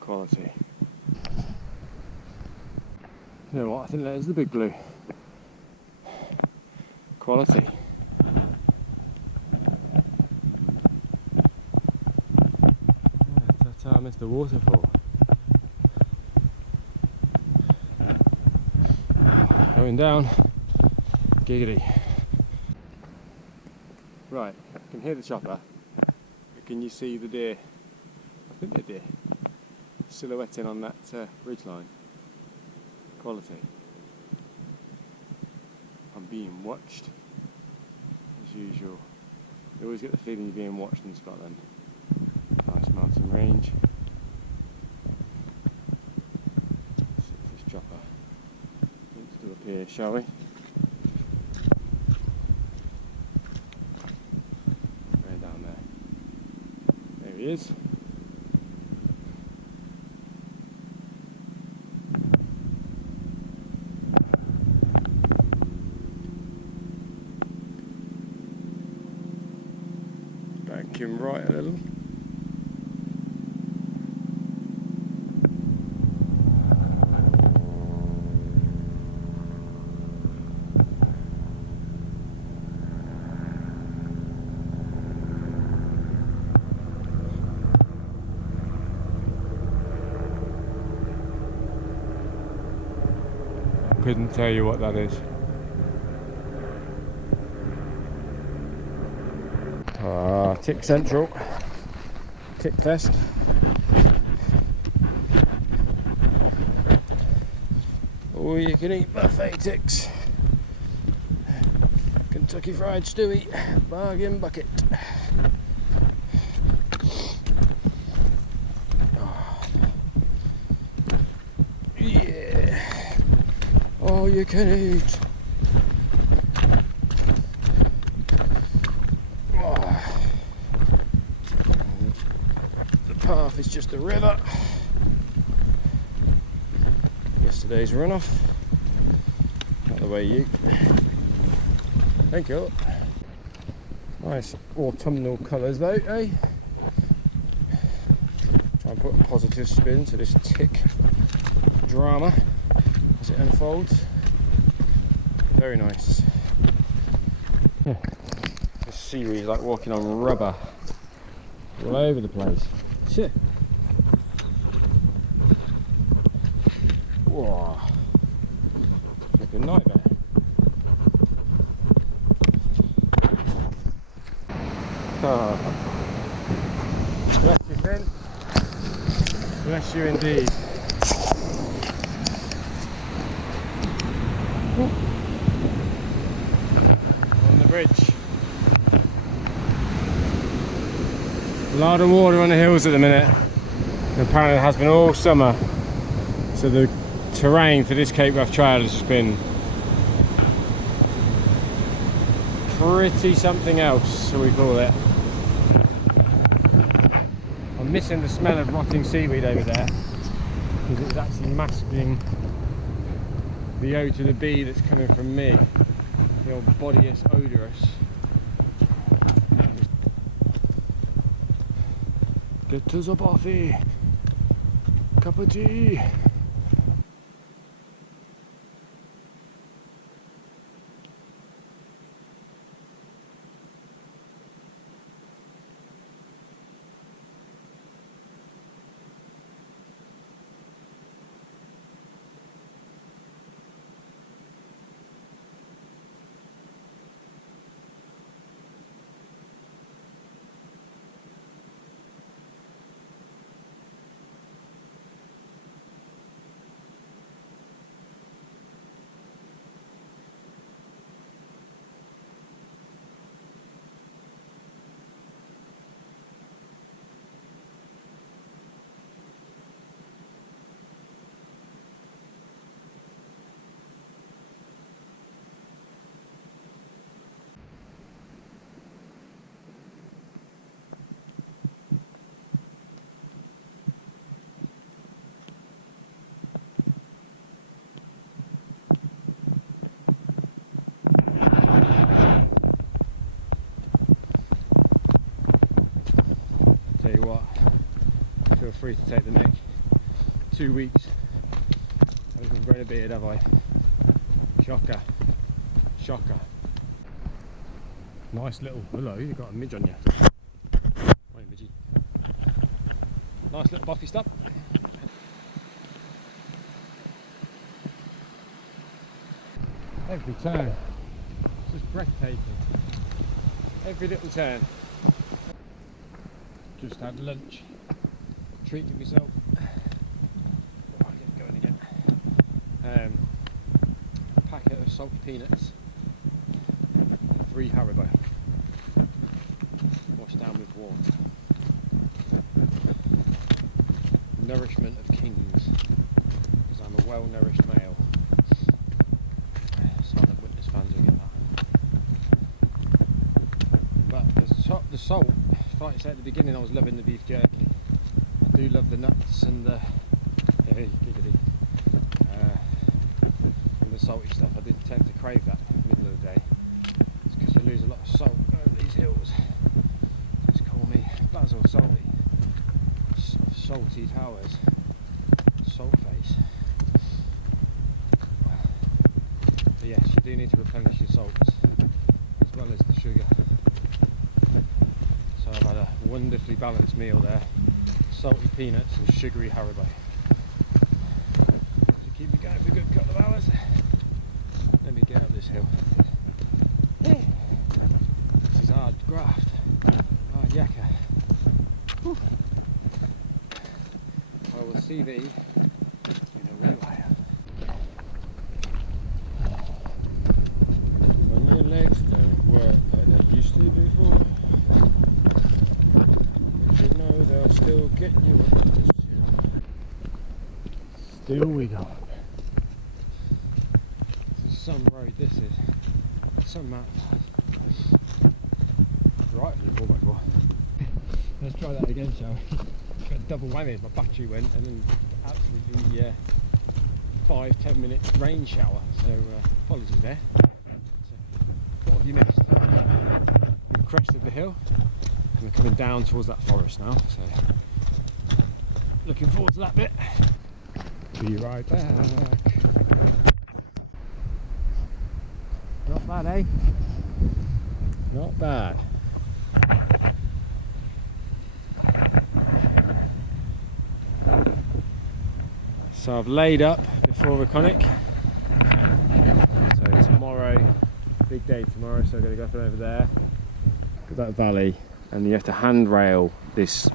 Quality. You know what, I think that is the big blue. Quality. That's how I missed the waterfall. Going down. Giggity. Right, I can hear the chopper. Can you see the deer? I think the deer. Silhouetting on that ridge line. Quality. I'm being watched. As usual. You always get the feeling you're being watched in Scotland. This mountain range. Let's see if this chopper. Let's go up here, shall we? Way down there. There he is. Back him right a little. Couldn't tell you what that is. Tick Central, Tick Desk. Or you can eat buffet ticks. Kentucky Fried Stewie, bargain bucket. Yeah, all you can eat. It's just a river. Yesterday's runoff. Out of the way, you. Thank you. Nice autumnal colours though, eh? Try and put a positive spin to this tick drama as it unfolds. Very nice. This seaweed is like walking on rubber. All over the place. Shit. Whoa. Like a nightmare. Bless you indeed. Bridge. A lot of water on the hills at the minute. And apparently it has been all summer. So the terrain for this Cape Wrath trail has just been pretty something else, shall we call it. I'm missing the smell of rotting seaweed over there, because it's actually masking the O to the B that's coming from me. The old body is odorous. Get to the coffee, cup of tea. Nice little, hello, you've got a midge on you. Nice little buffy stuff. Every turn, just breathtaking. Every little turn. Just had lunch, treated myself. Packet of salted peanuts. Still we go. Some road this is. Some mountain. Right. Let's try that again, shall we? Got a double whammy as my battery went, and absolutely 5-10 minutes rain shower. So apologies there. So, what you missed? Crest of the hill. And we're coming down towards that forest now. So looking forward to that bit. Be right back. Not bad, eh? Not bad. So I've laid up before Reconic. So tomorrow, big day tomorrow, so I'm going to go over there. Look at that valley, and you have to handrail this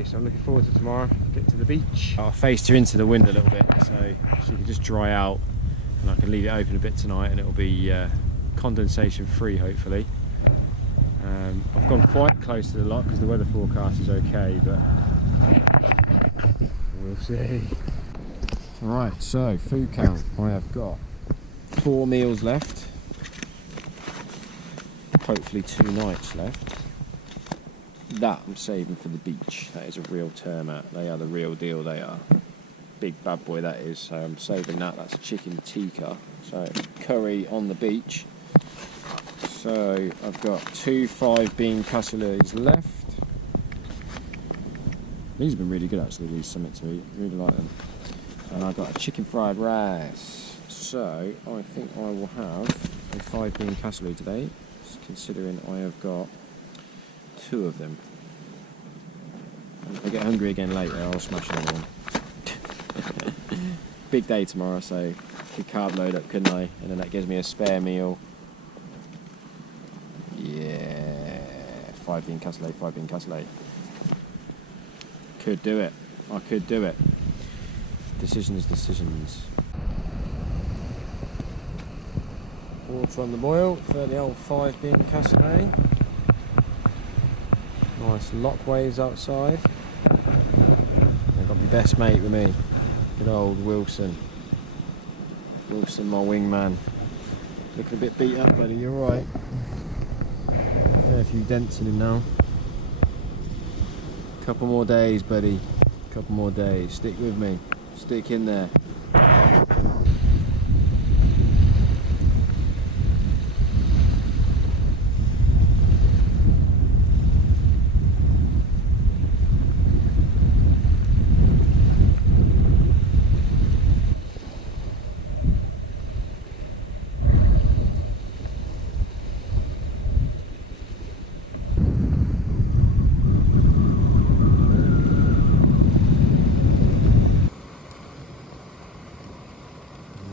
day, so I'm looking forward to tomorrow. Get to the beach. I faced her into the wind a little bit, so she'll just dry out. And I can leave it open a bit tonight, and it will be condensation free, hopefully. I've gone quite close to the lock because the weather forecast is okay, but we'll see. Right, so food count. I have got 4 meals left. Hopefully 2 nights left. That I'm saving for the beach. That is a real terma. They are the real deal. They are. Big bad boy that is. So I'm saving that. That's chicken tikka. So curry on the beach. So I've got 2 5-bean cassoulets left. These have been really good actually, these something to eat. Really like them. And I've got a chicken fried rice. So I think I will have a 5-bean casserole today, considering I have got 2 of them. If I get hungry again later, I'll smash them. Big day tomorrow, so the carb load up, couldn't I? And then that gives me a spare meal. Yeah, 5-bean casserole, 5-bean casserole. Could do it. I could do it. Decisions. Water on the boil for the old 5-bean casserole. Nice lock waves outside. Best mate with me, old Wilson. Wilson, my wingman. Looking a bit beat up, buddy. You're right. A few dents in him now. Couple more days, buddy. Couple more days. Stick with me. Stick in there.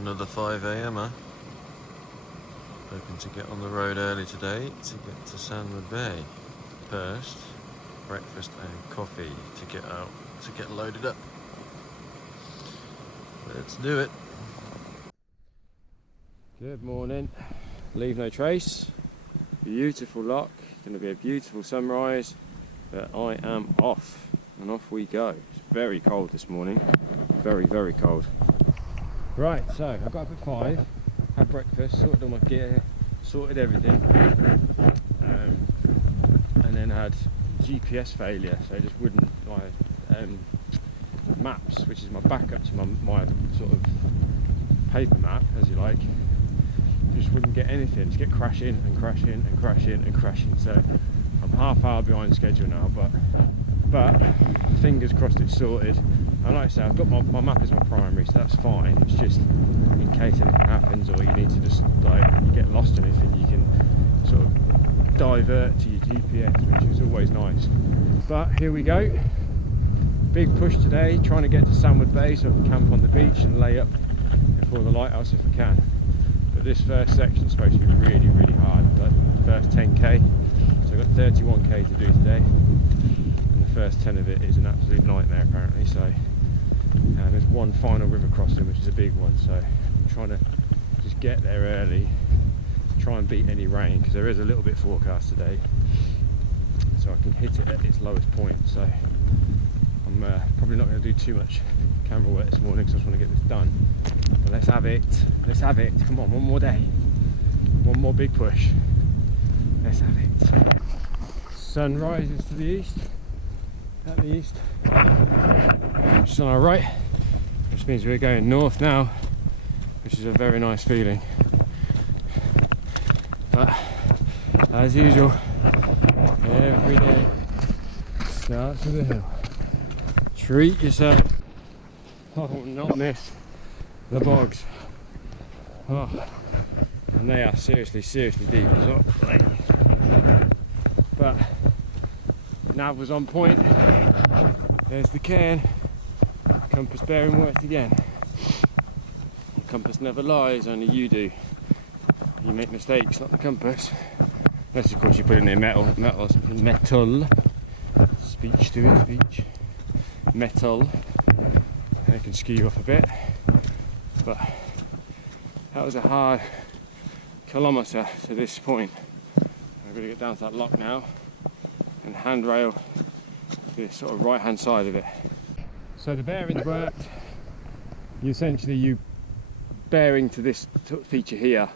Another 5 AM, huh? Hoping to get on the road early today to get to Sandwood Bay. First, breakfast and coffee to get out, to get loaded up. Let's do it. Good morning. Leave no trace. Beautiful lock. Going to be a beautiful sunrise. But I am off, and off we go. It's very cold this morning. Very, very cold. Right, so I got up at 5, had breakfast, sorted all my gear, sorted everything, and then had GPS failure, so it just wouldn't, my maps, which is my backup to my sort of paper map, as you like, just wouldn't get anything, just get crashing and crashing and crashing and crashing, so I'm half hour behind schedule now, but fingers crossed it's sorted. And like I say, I've got my map is on primary, so that's fine. It's just in case anything happens or you need to just like get lost in anything, you can sort of divert to your GPS, which is always nice. But here we go. Big push today, trying to get to Sandwood Bay so I can camp on the beach and lay up before the lighthouse if I can. But this first section is supposed to be really, really hard. The first 10k, so I've got 31k to do today. And the first 10 of it is an absolute nightmare apparently, so there's one final river crossing which is a big one, so I'm trying to just get there early, try and beat any rain because there is a little bit forecast today, so I can hit it at its lowest point. So I'm probably not going to do too much camera work this morning because I just want to get this done. Let's have it, come on, one more day, one more big push, let's have it. Sun rises to the east, Just on our right, which means we're going north now, which is a very nice feeling. But as usual, every day starts with a hill. Treat yourself. Oh, not miss the bogs. Oh, and they are seriously dangerous. But nav was on point. There's the cairn. Compass bearing worked again. Compass never lies, only you do. You make mistakes on the compass. Unless of course you put in there metal. Speech to his speech. hard kilometre to this point. I'm going to get down to that lock now and handrail the sort of right hand side of it. So the bearings worked. You Bearing to this sort of feature here,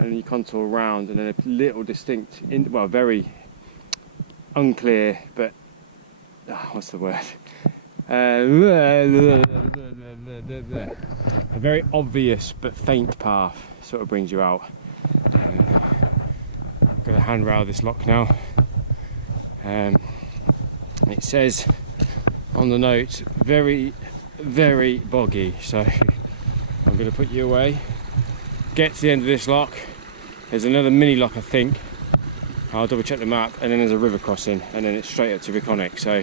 and then you contour around, and then a little distinct, well, very unclear, but what's the word? A very obvious but faint path sort of brings you out. I'm going to handrail this lock now. It says on the note, very, very boggy, so I'm going to put you away. Get to the end of this lock. There's another mini lock, I think. I'll double check the map, and then there's a river crossing, and then it's straight up to Reconic. So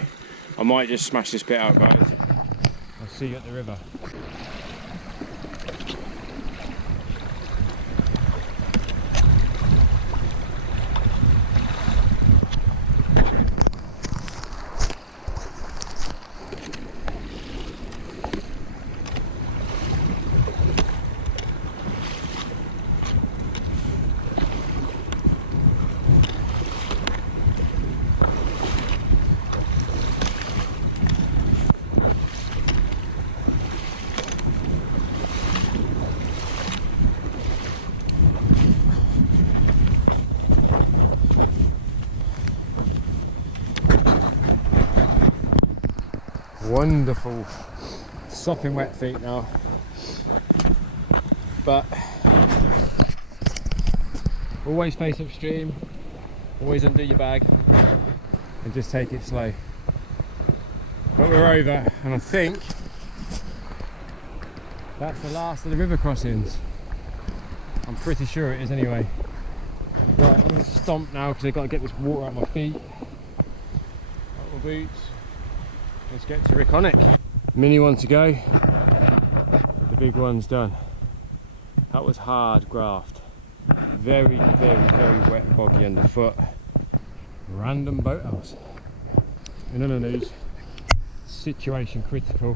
I might just smash this bit out, guys. I'll see you at the river. Wonderful, sopping wet feet now, but always face upstream, always undo your bag, and just take it slow. We're over, and I think that's the last of the river crossings. I'm pretty sure it is anyway. Stomp now because I've got to get this water out of my feet. Got my boots. Let's get to Reconic. Mini one to go. The big one's done. That was hard graft. Very, very, very wet boggy underfoot. Random boathouse. In none of these. Situation critical.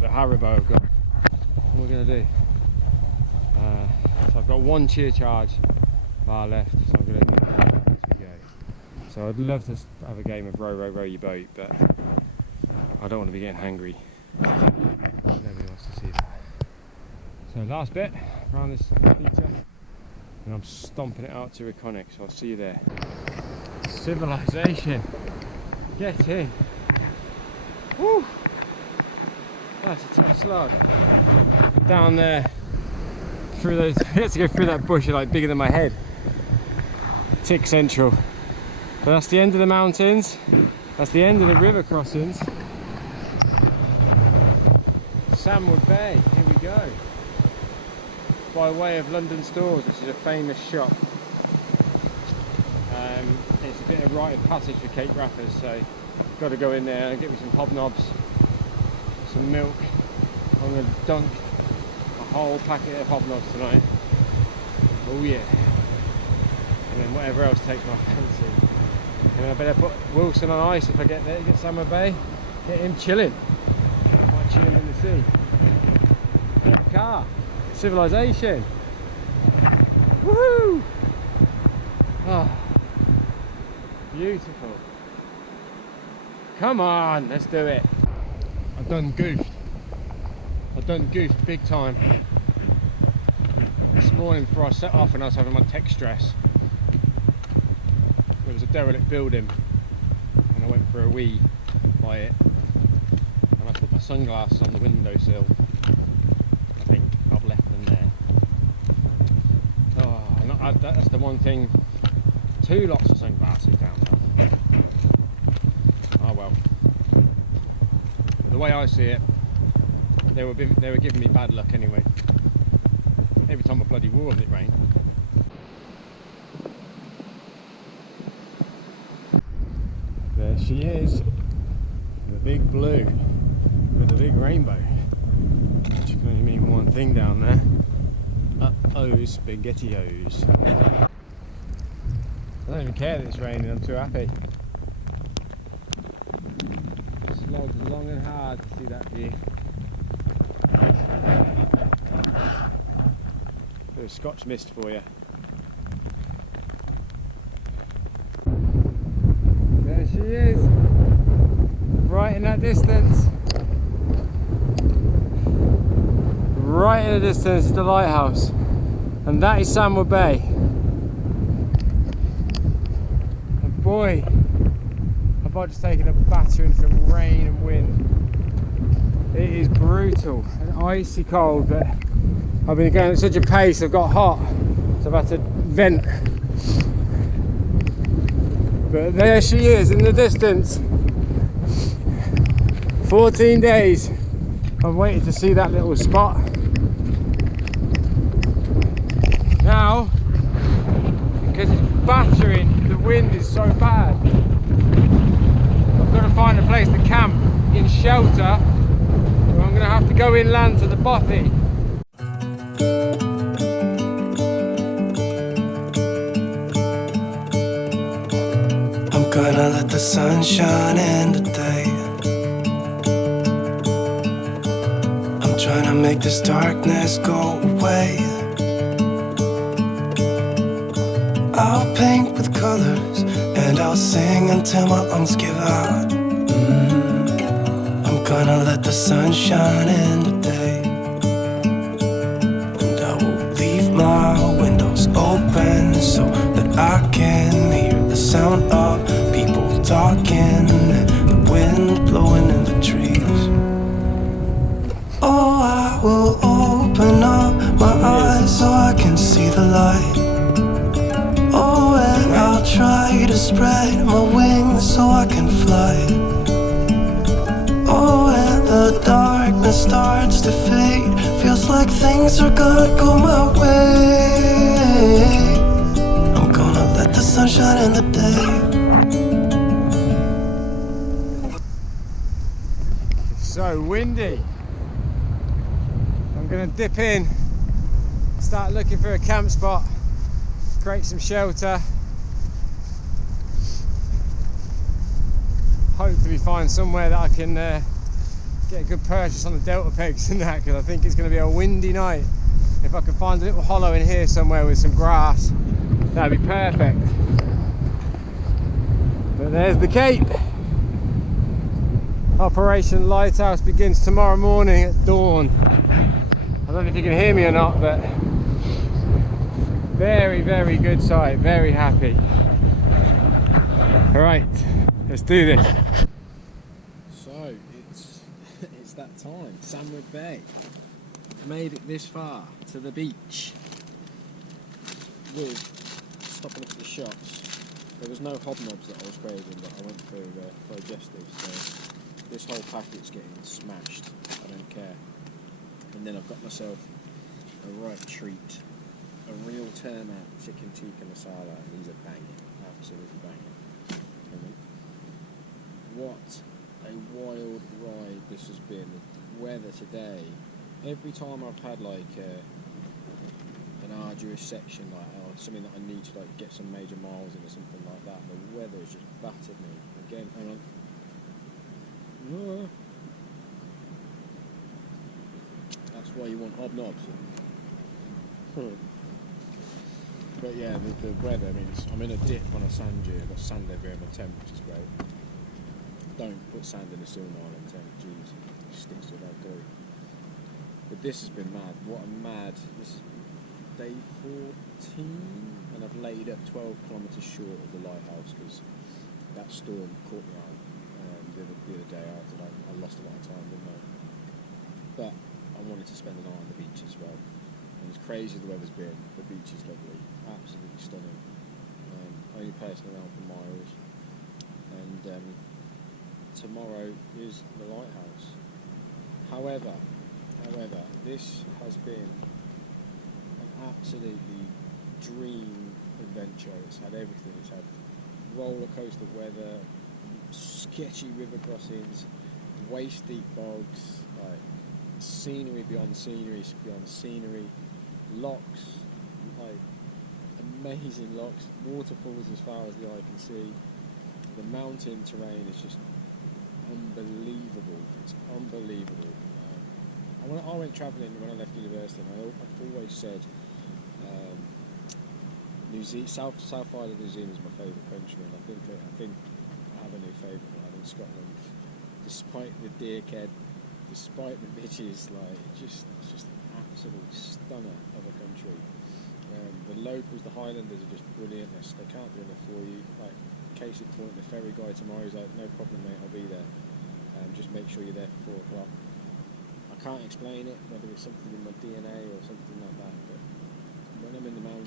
The Haribo. What am I going to do? So I've got one cheer charge bar left. So I'm going to do this video. So I'd love to have a game of row, row, row your boat, but I don't want to be getting hangry. Nobody wants to see that. So last bit, around this water, and I'm stomping it out to Reconic, so I'll see you there. Civilization. Get in. Woo. That's a tough start. Down there, through those, we had to go through that bush like bigger than my head. Tick Central. But that's the end of the mountains. That's the end of the river crossings. Sandwood Bay, here we go. By way of London Stores, which is a famous shop. It's a bit of rite of passage for Cape Raffers, so you've got to go in there and get me some hobnobs, some milk. I'm going to dunk a whole packet of hobnobs tonight. Oh yeah. And whatever else takes my fancy. I better put Wilson on ice if I get there, get Sandwood Bay, get him chilling. Chilling in the sea. Car, civilization. Woo! Oh, beautiful. Come on, let's do it. I've done goofed big time. This morning before I set off and I was having my tech stress. It was a derelict building and I went for a wee by it. And I put my sunglasses on the windowsill. I think got left in there. Oh, that was the one thing. 2 locks or something massive now. Oh well. The way I see it, they were giving me bad luck anyway. Every time I bloody wore it rained. There she is, the big blue with the big rainbow. Which can only mean one thing down there. Uh-oh, spaghettios. I don't even care that it's raining, I'm too happy. It's long and hard to see that view. right in the distance is the lighthouse, and that is Sandwood Bay. And boy, have I just taken a battering from rain and wind. It is brutal and icy cold, but I've been going at such a pace, I've got hot, so I've had to vent. But there she is in the distance. 14 days I've waited to see that little spot. Now, because it's battering, the wind is so bad, I've got to find a place to camp in shelter, or I'm going to have to go inland to the bothy. I'm gonna let the sun shine in today. I'm trying to make this darkness go away. I'll paint with colors and I'll sing until my lungs give out. I'm gonna let the sun shine in today. And I will leave my windows open so that I can hear the sound of people talking and the wind blowing in the trees. Oh, I will open up my eyes so I can see the light. Oh, and I'll try to spread my wings so I can fly. Oh, and the darkness starts to fade. Feels like things are gonna go my way. I'm gonna let the sun shine in the day. It's so windy. I'm going to dip in, start looking for a camp spot, create some shelter, hopefully find somewhere that I can get a good purchase on the delta pegs and that, because I think it's going to be a windy night. If I can find a little hollow in here somewhere with some grass, that'd be perfect. But there's the Cape. Operation Lighthouse begins tomorrow morning at dawn. I don't know if you can hear me or not, but very, very good sight, very happy. Alright, let's do this. So, it's that time, Sandwood Bay. I've made it this far to the beach. Stopping for the shots. There was no hobnobs that I was grazing with, I went for digestives, so this whole packet's getting smashed, I don't care. And then I've got myself a right treat, a real turner chicken tikka masala. These are banging, absolutely banging. What a wild ride this has been. Weather today, every time I've had like an arduous section like that, something that I need to like get some major miles or something like that, the weather's just battered again, you know. That's why you want hobnobs. But yeah, the weather, I mean, I'm in a dip on a sand dune, there's sand everywhere, my temperature's great. Don't put sand in the silver on temperatures, it sticks to my goat. But this has been mad, what a mad, this is day 14, and I've laid at 12 kilometres short of the lighthouse because that storm caught me out the other day. I lost a bit of time. But I wanted to spend the night on the beach as well. It's crazy the weather's been, the beach is lovely, absolutely stunning. Only personally went for miles. And tomorrow is the lighthouse. However, this has been absolutely dream adventure. It's had everything. It's had roller coaster weather, sketchy river crossings, waist deep bogs, scenery beyond scenery, locks, amazing locks, waterfalls as far as the eye can see. The mountain terrain is just unbelievable. It's unbelievable. When I went travelling when I left university, I always said South Island of New Zealand is my favourite country. I think I have a new favourite one in Scotland. Despite the dickhead, despite the bitches, like it's just an absolute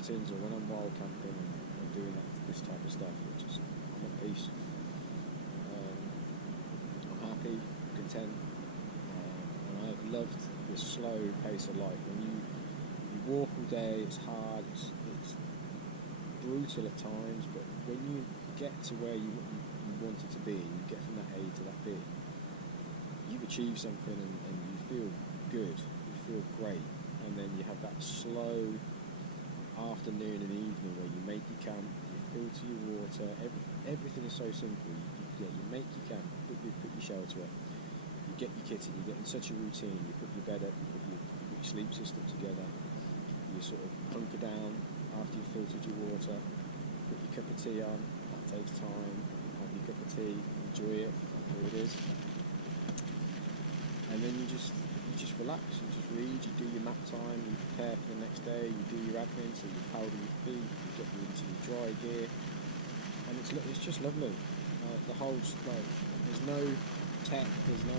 mountains or when I'm wild camping and doing this type of stuff, I'm just at peace. I'm happy, content, and I've loved the slow pace of life. When you walk all day, it's hard, it's brutal at times, but when you get to where you want it to be, you get from that A to the B, you've achieved something and you feel good, you feel great, and then you have that slow afternoon and evening where you make your camp, you fill to your water, everything is so simple. You make your camp, put your shelter up, you get your kit in, you get in such a routine, you put your bed up, put your sleep system together, you sort of hunker down after you've filtered your water, put your cup of tea on, it takes time, your cup of tea, enjoy it, whatever it is, and then you just relax, you just read, you do your nap time, you prepare for the next day, you do your admin, so you power your feet, you get into the dry gear, and it's just lovely. The whole, there's no tech, there's no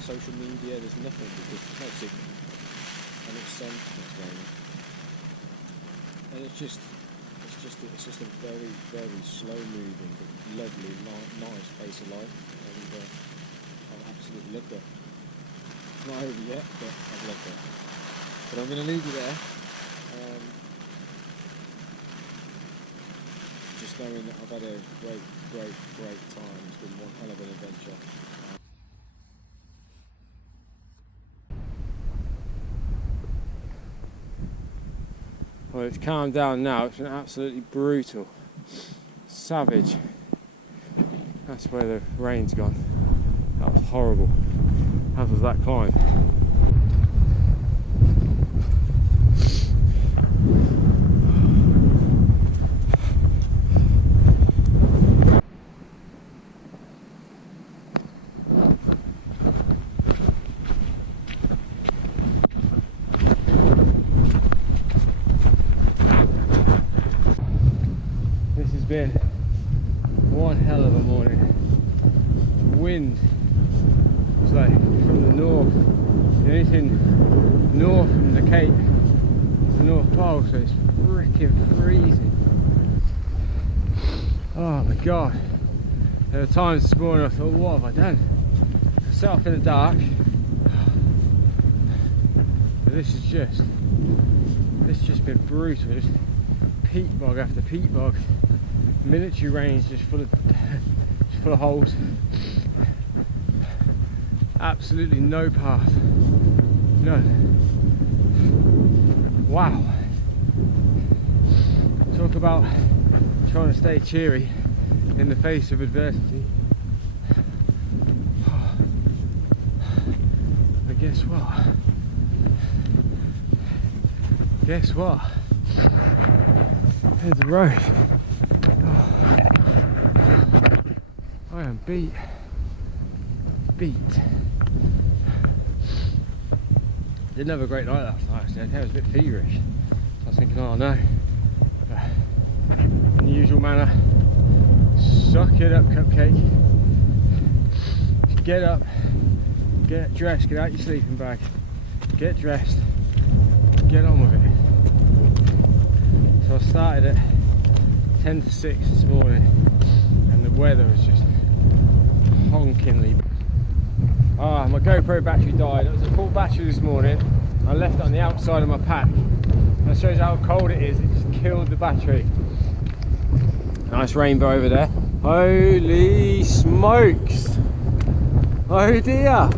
social media, there's nothing, there's nothing. And it's just a very, very slow moving, lovely, nice pace of life. I absolutely loved it. It's not over yet, but I'm going to leave you there. Just knowing that I've had a great time. It's been one hell of an adventure. Well, it's calmed down now. It's been absolutely brutal, savage. That's where the rain's gone. That was horrible. How was that climb? Been one hell of a morning. Wind, it's like from the north, anything north from the Cape, North Pole, so it's freaking freezing. Oh my god. There were times this morning I thought, what have I done? I sat up in the dark. And this is it's just been brutal. Just peat bog after peat bog. Military range just full of holes. Absolutely no path. None. Wow. Talk about trying to stay cheery in the face of adversity. But guess what? Guess what? There's the road. I am beat. Didn't have a great night last night actually. I think I was a bit feverish. I was thinking, oh no. In the usual manner, suck it up, cupcake. Just get up, get dressed, get out your sleeping bag, get dressed, get on with it. So I started at 10 to 6 this morning and the weather was just honkingly. Ah, my GoPro battery died. It was a full battery this morning. I left it on the outside of my pack. That shows how cold it is. It just killed the battery. Nice rainbow over there. Holy smokes! Oh dear!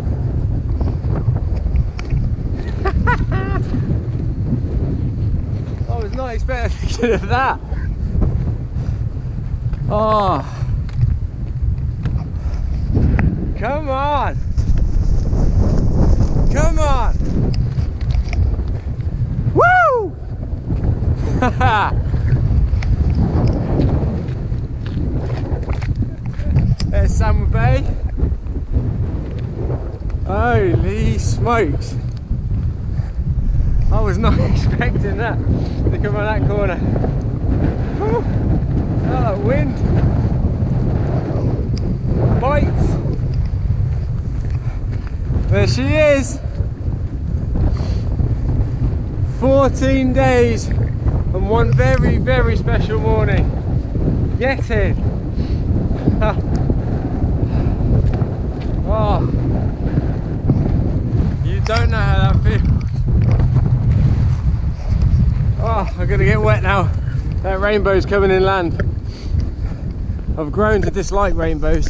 I was not expecting of that. Oh, come on! Come on! Woo! There's Sandwood Bay. Holy smokes! I was not expecting that to come around that corner. Woo. Oh, that wind bites. There she is. 14 days and one very, very special morning. Get in. Oh, you don't know how that feels. Oh, I'm gonna get wet now. That rainbow's coming in land. I've grown to dislike rainbows.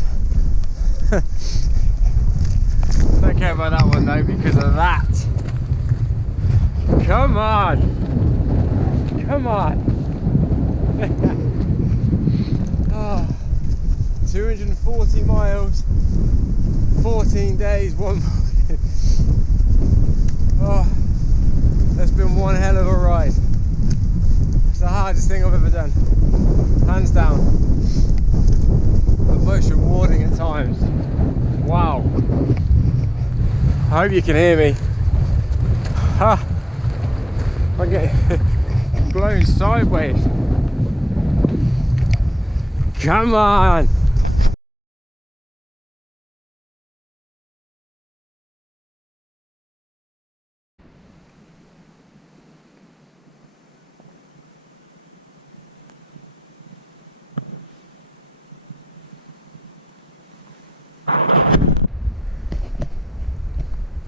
Don't care about that one though because of that. Come on! Come on! Oh, 240 miles, 14 days, 1 morning. Oh, that's been one hell of a ride. It's the hardest thing I've ever done, hands down, but most rewarding at times. Wow. I hope you can hear me. Ha! I'm getting blown sideways. Come on!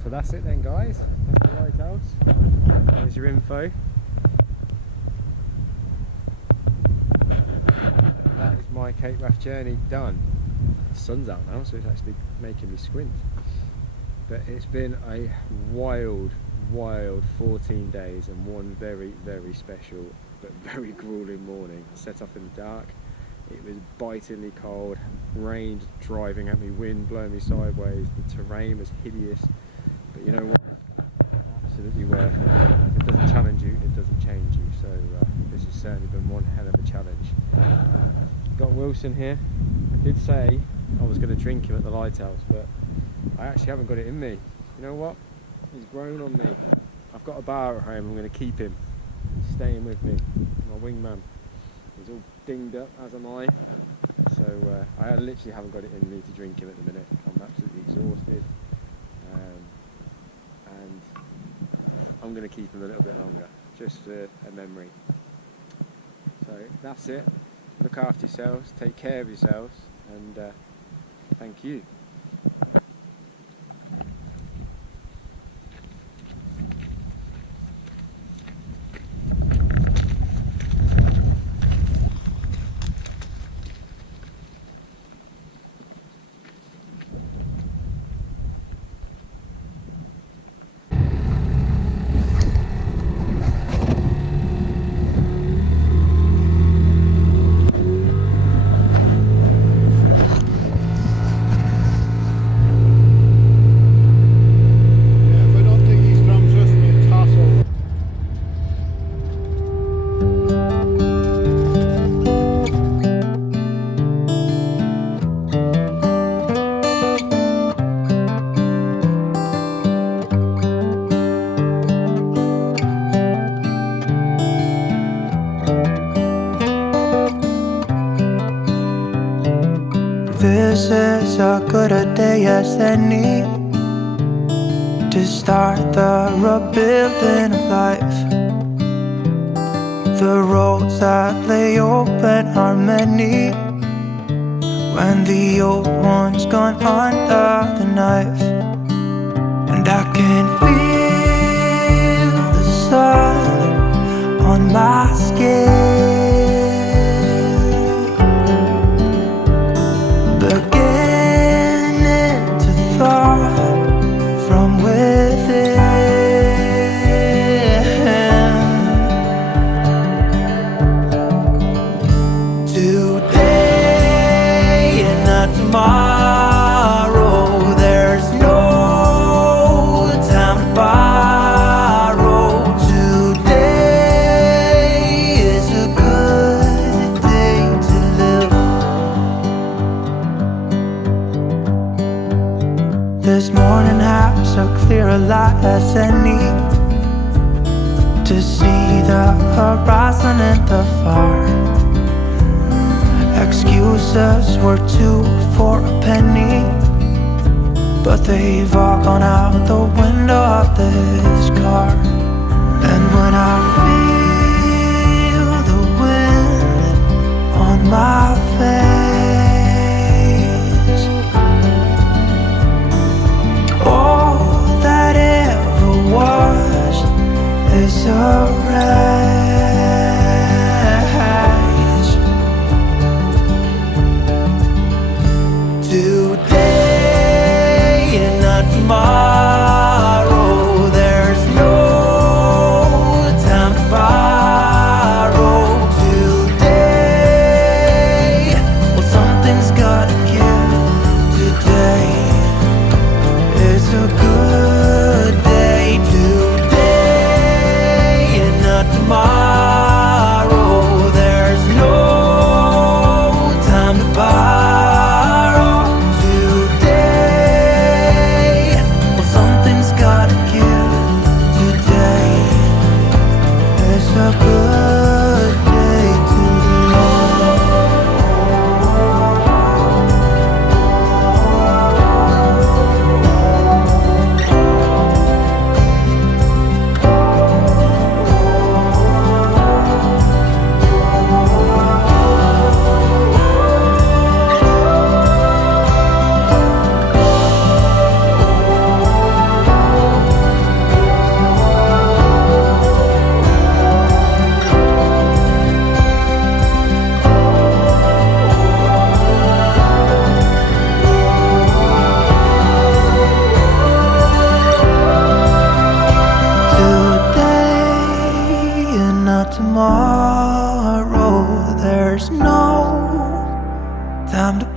So that's it then, guys. There's your info. There's my Cape Wrath journey done. The sun's out now, so it's actually making me squint. But it's been a wild 14 days and one very, very special but very grueling morning. Set off in the dark. It was bitingly cold, rain driving at me, wind blowing me sideways, the terrain was hideous. But you know what? Absolutely right. It doesn't challenge you, it doesn't change you. So this has certainly been one hell of a challenge. Got Wilson here. Did say I was going to drink him at the lighthouse, but I actually haven't got it in me. You know what? He's grown on me. I've got a bar at home, I'm going to keep him. He's staying with me. My wingman. He's all dinged up, as am I. So I literally haven't got it in me to drink him at the minute. I'm absolutely exhausted. And I'm going to keep him a little bit longer, just for a memory. So that's it. Look after yourselves, take care of yourselves, and thank you. This is a good a day as any to start the rebuilding of life. The roads that lay open are many when the old one's gone under the knife. And I can feel the sun on my skin, as any to see the horizon in the far. Excuses were 2 for a penny, but they've all gone out the window of this car. And when I feel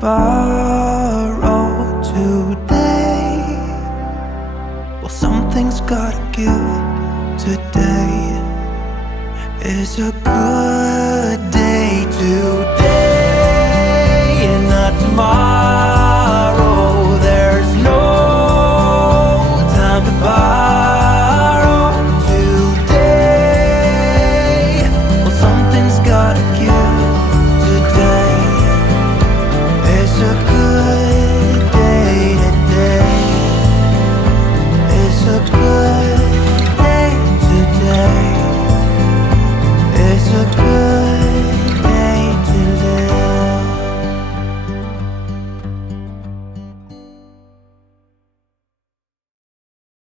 borrow today. Well, something's gotta give. Today is a good day today, and not tomorrow.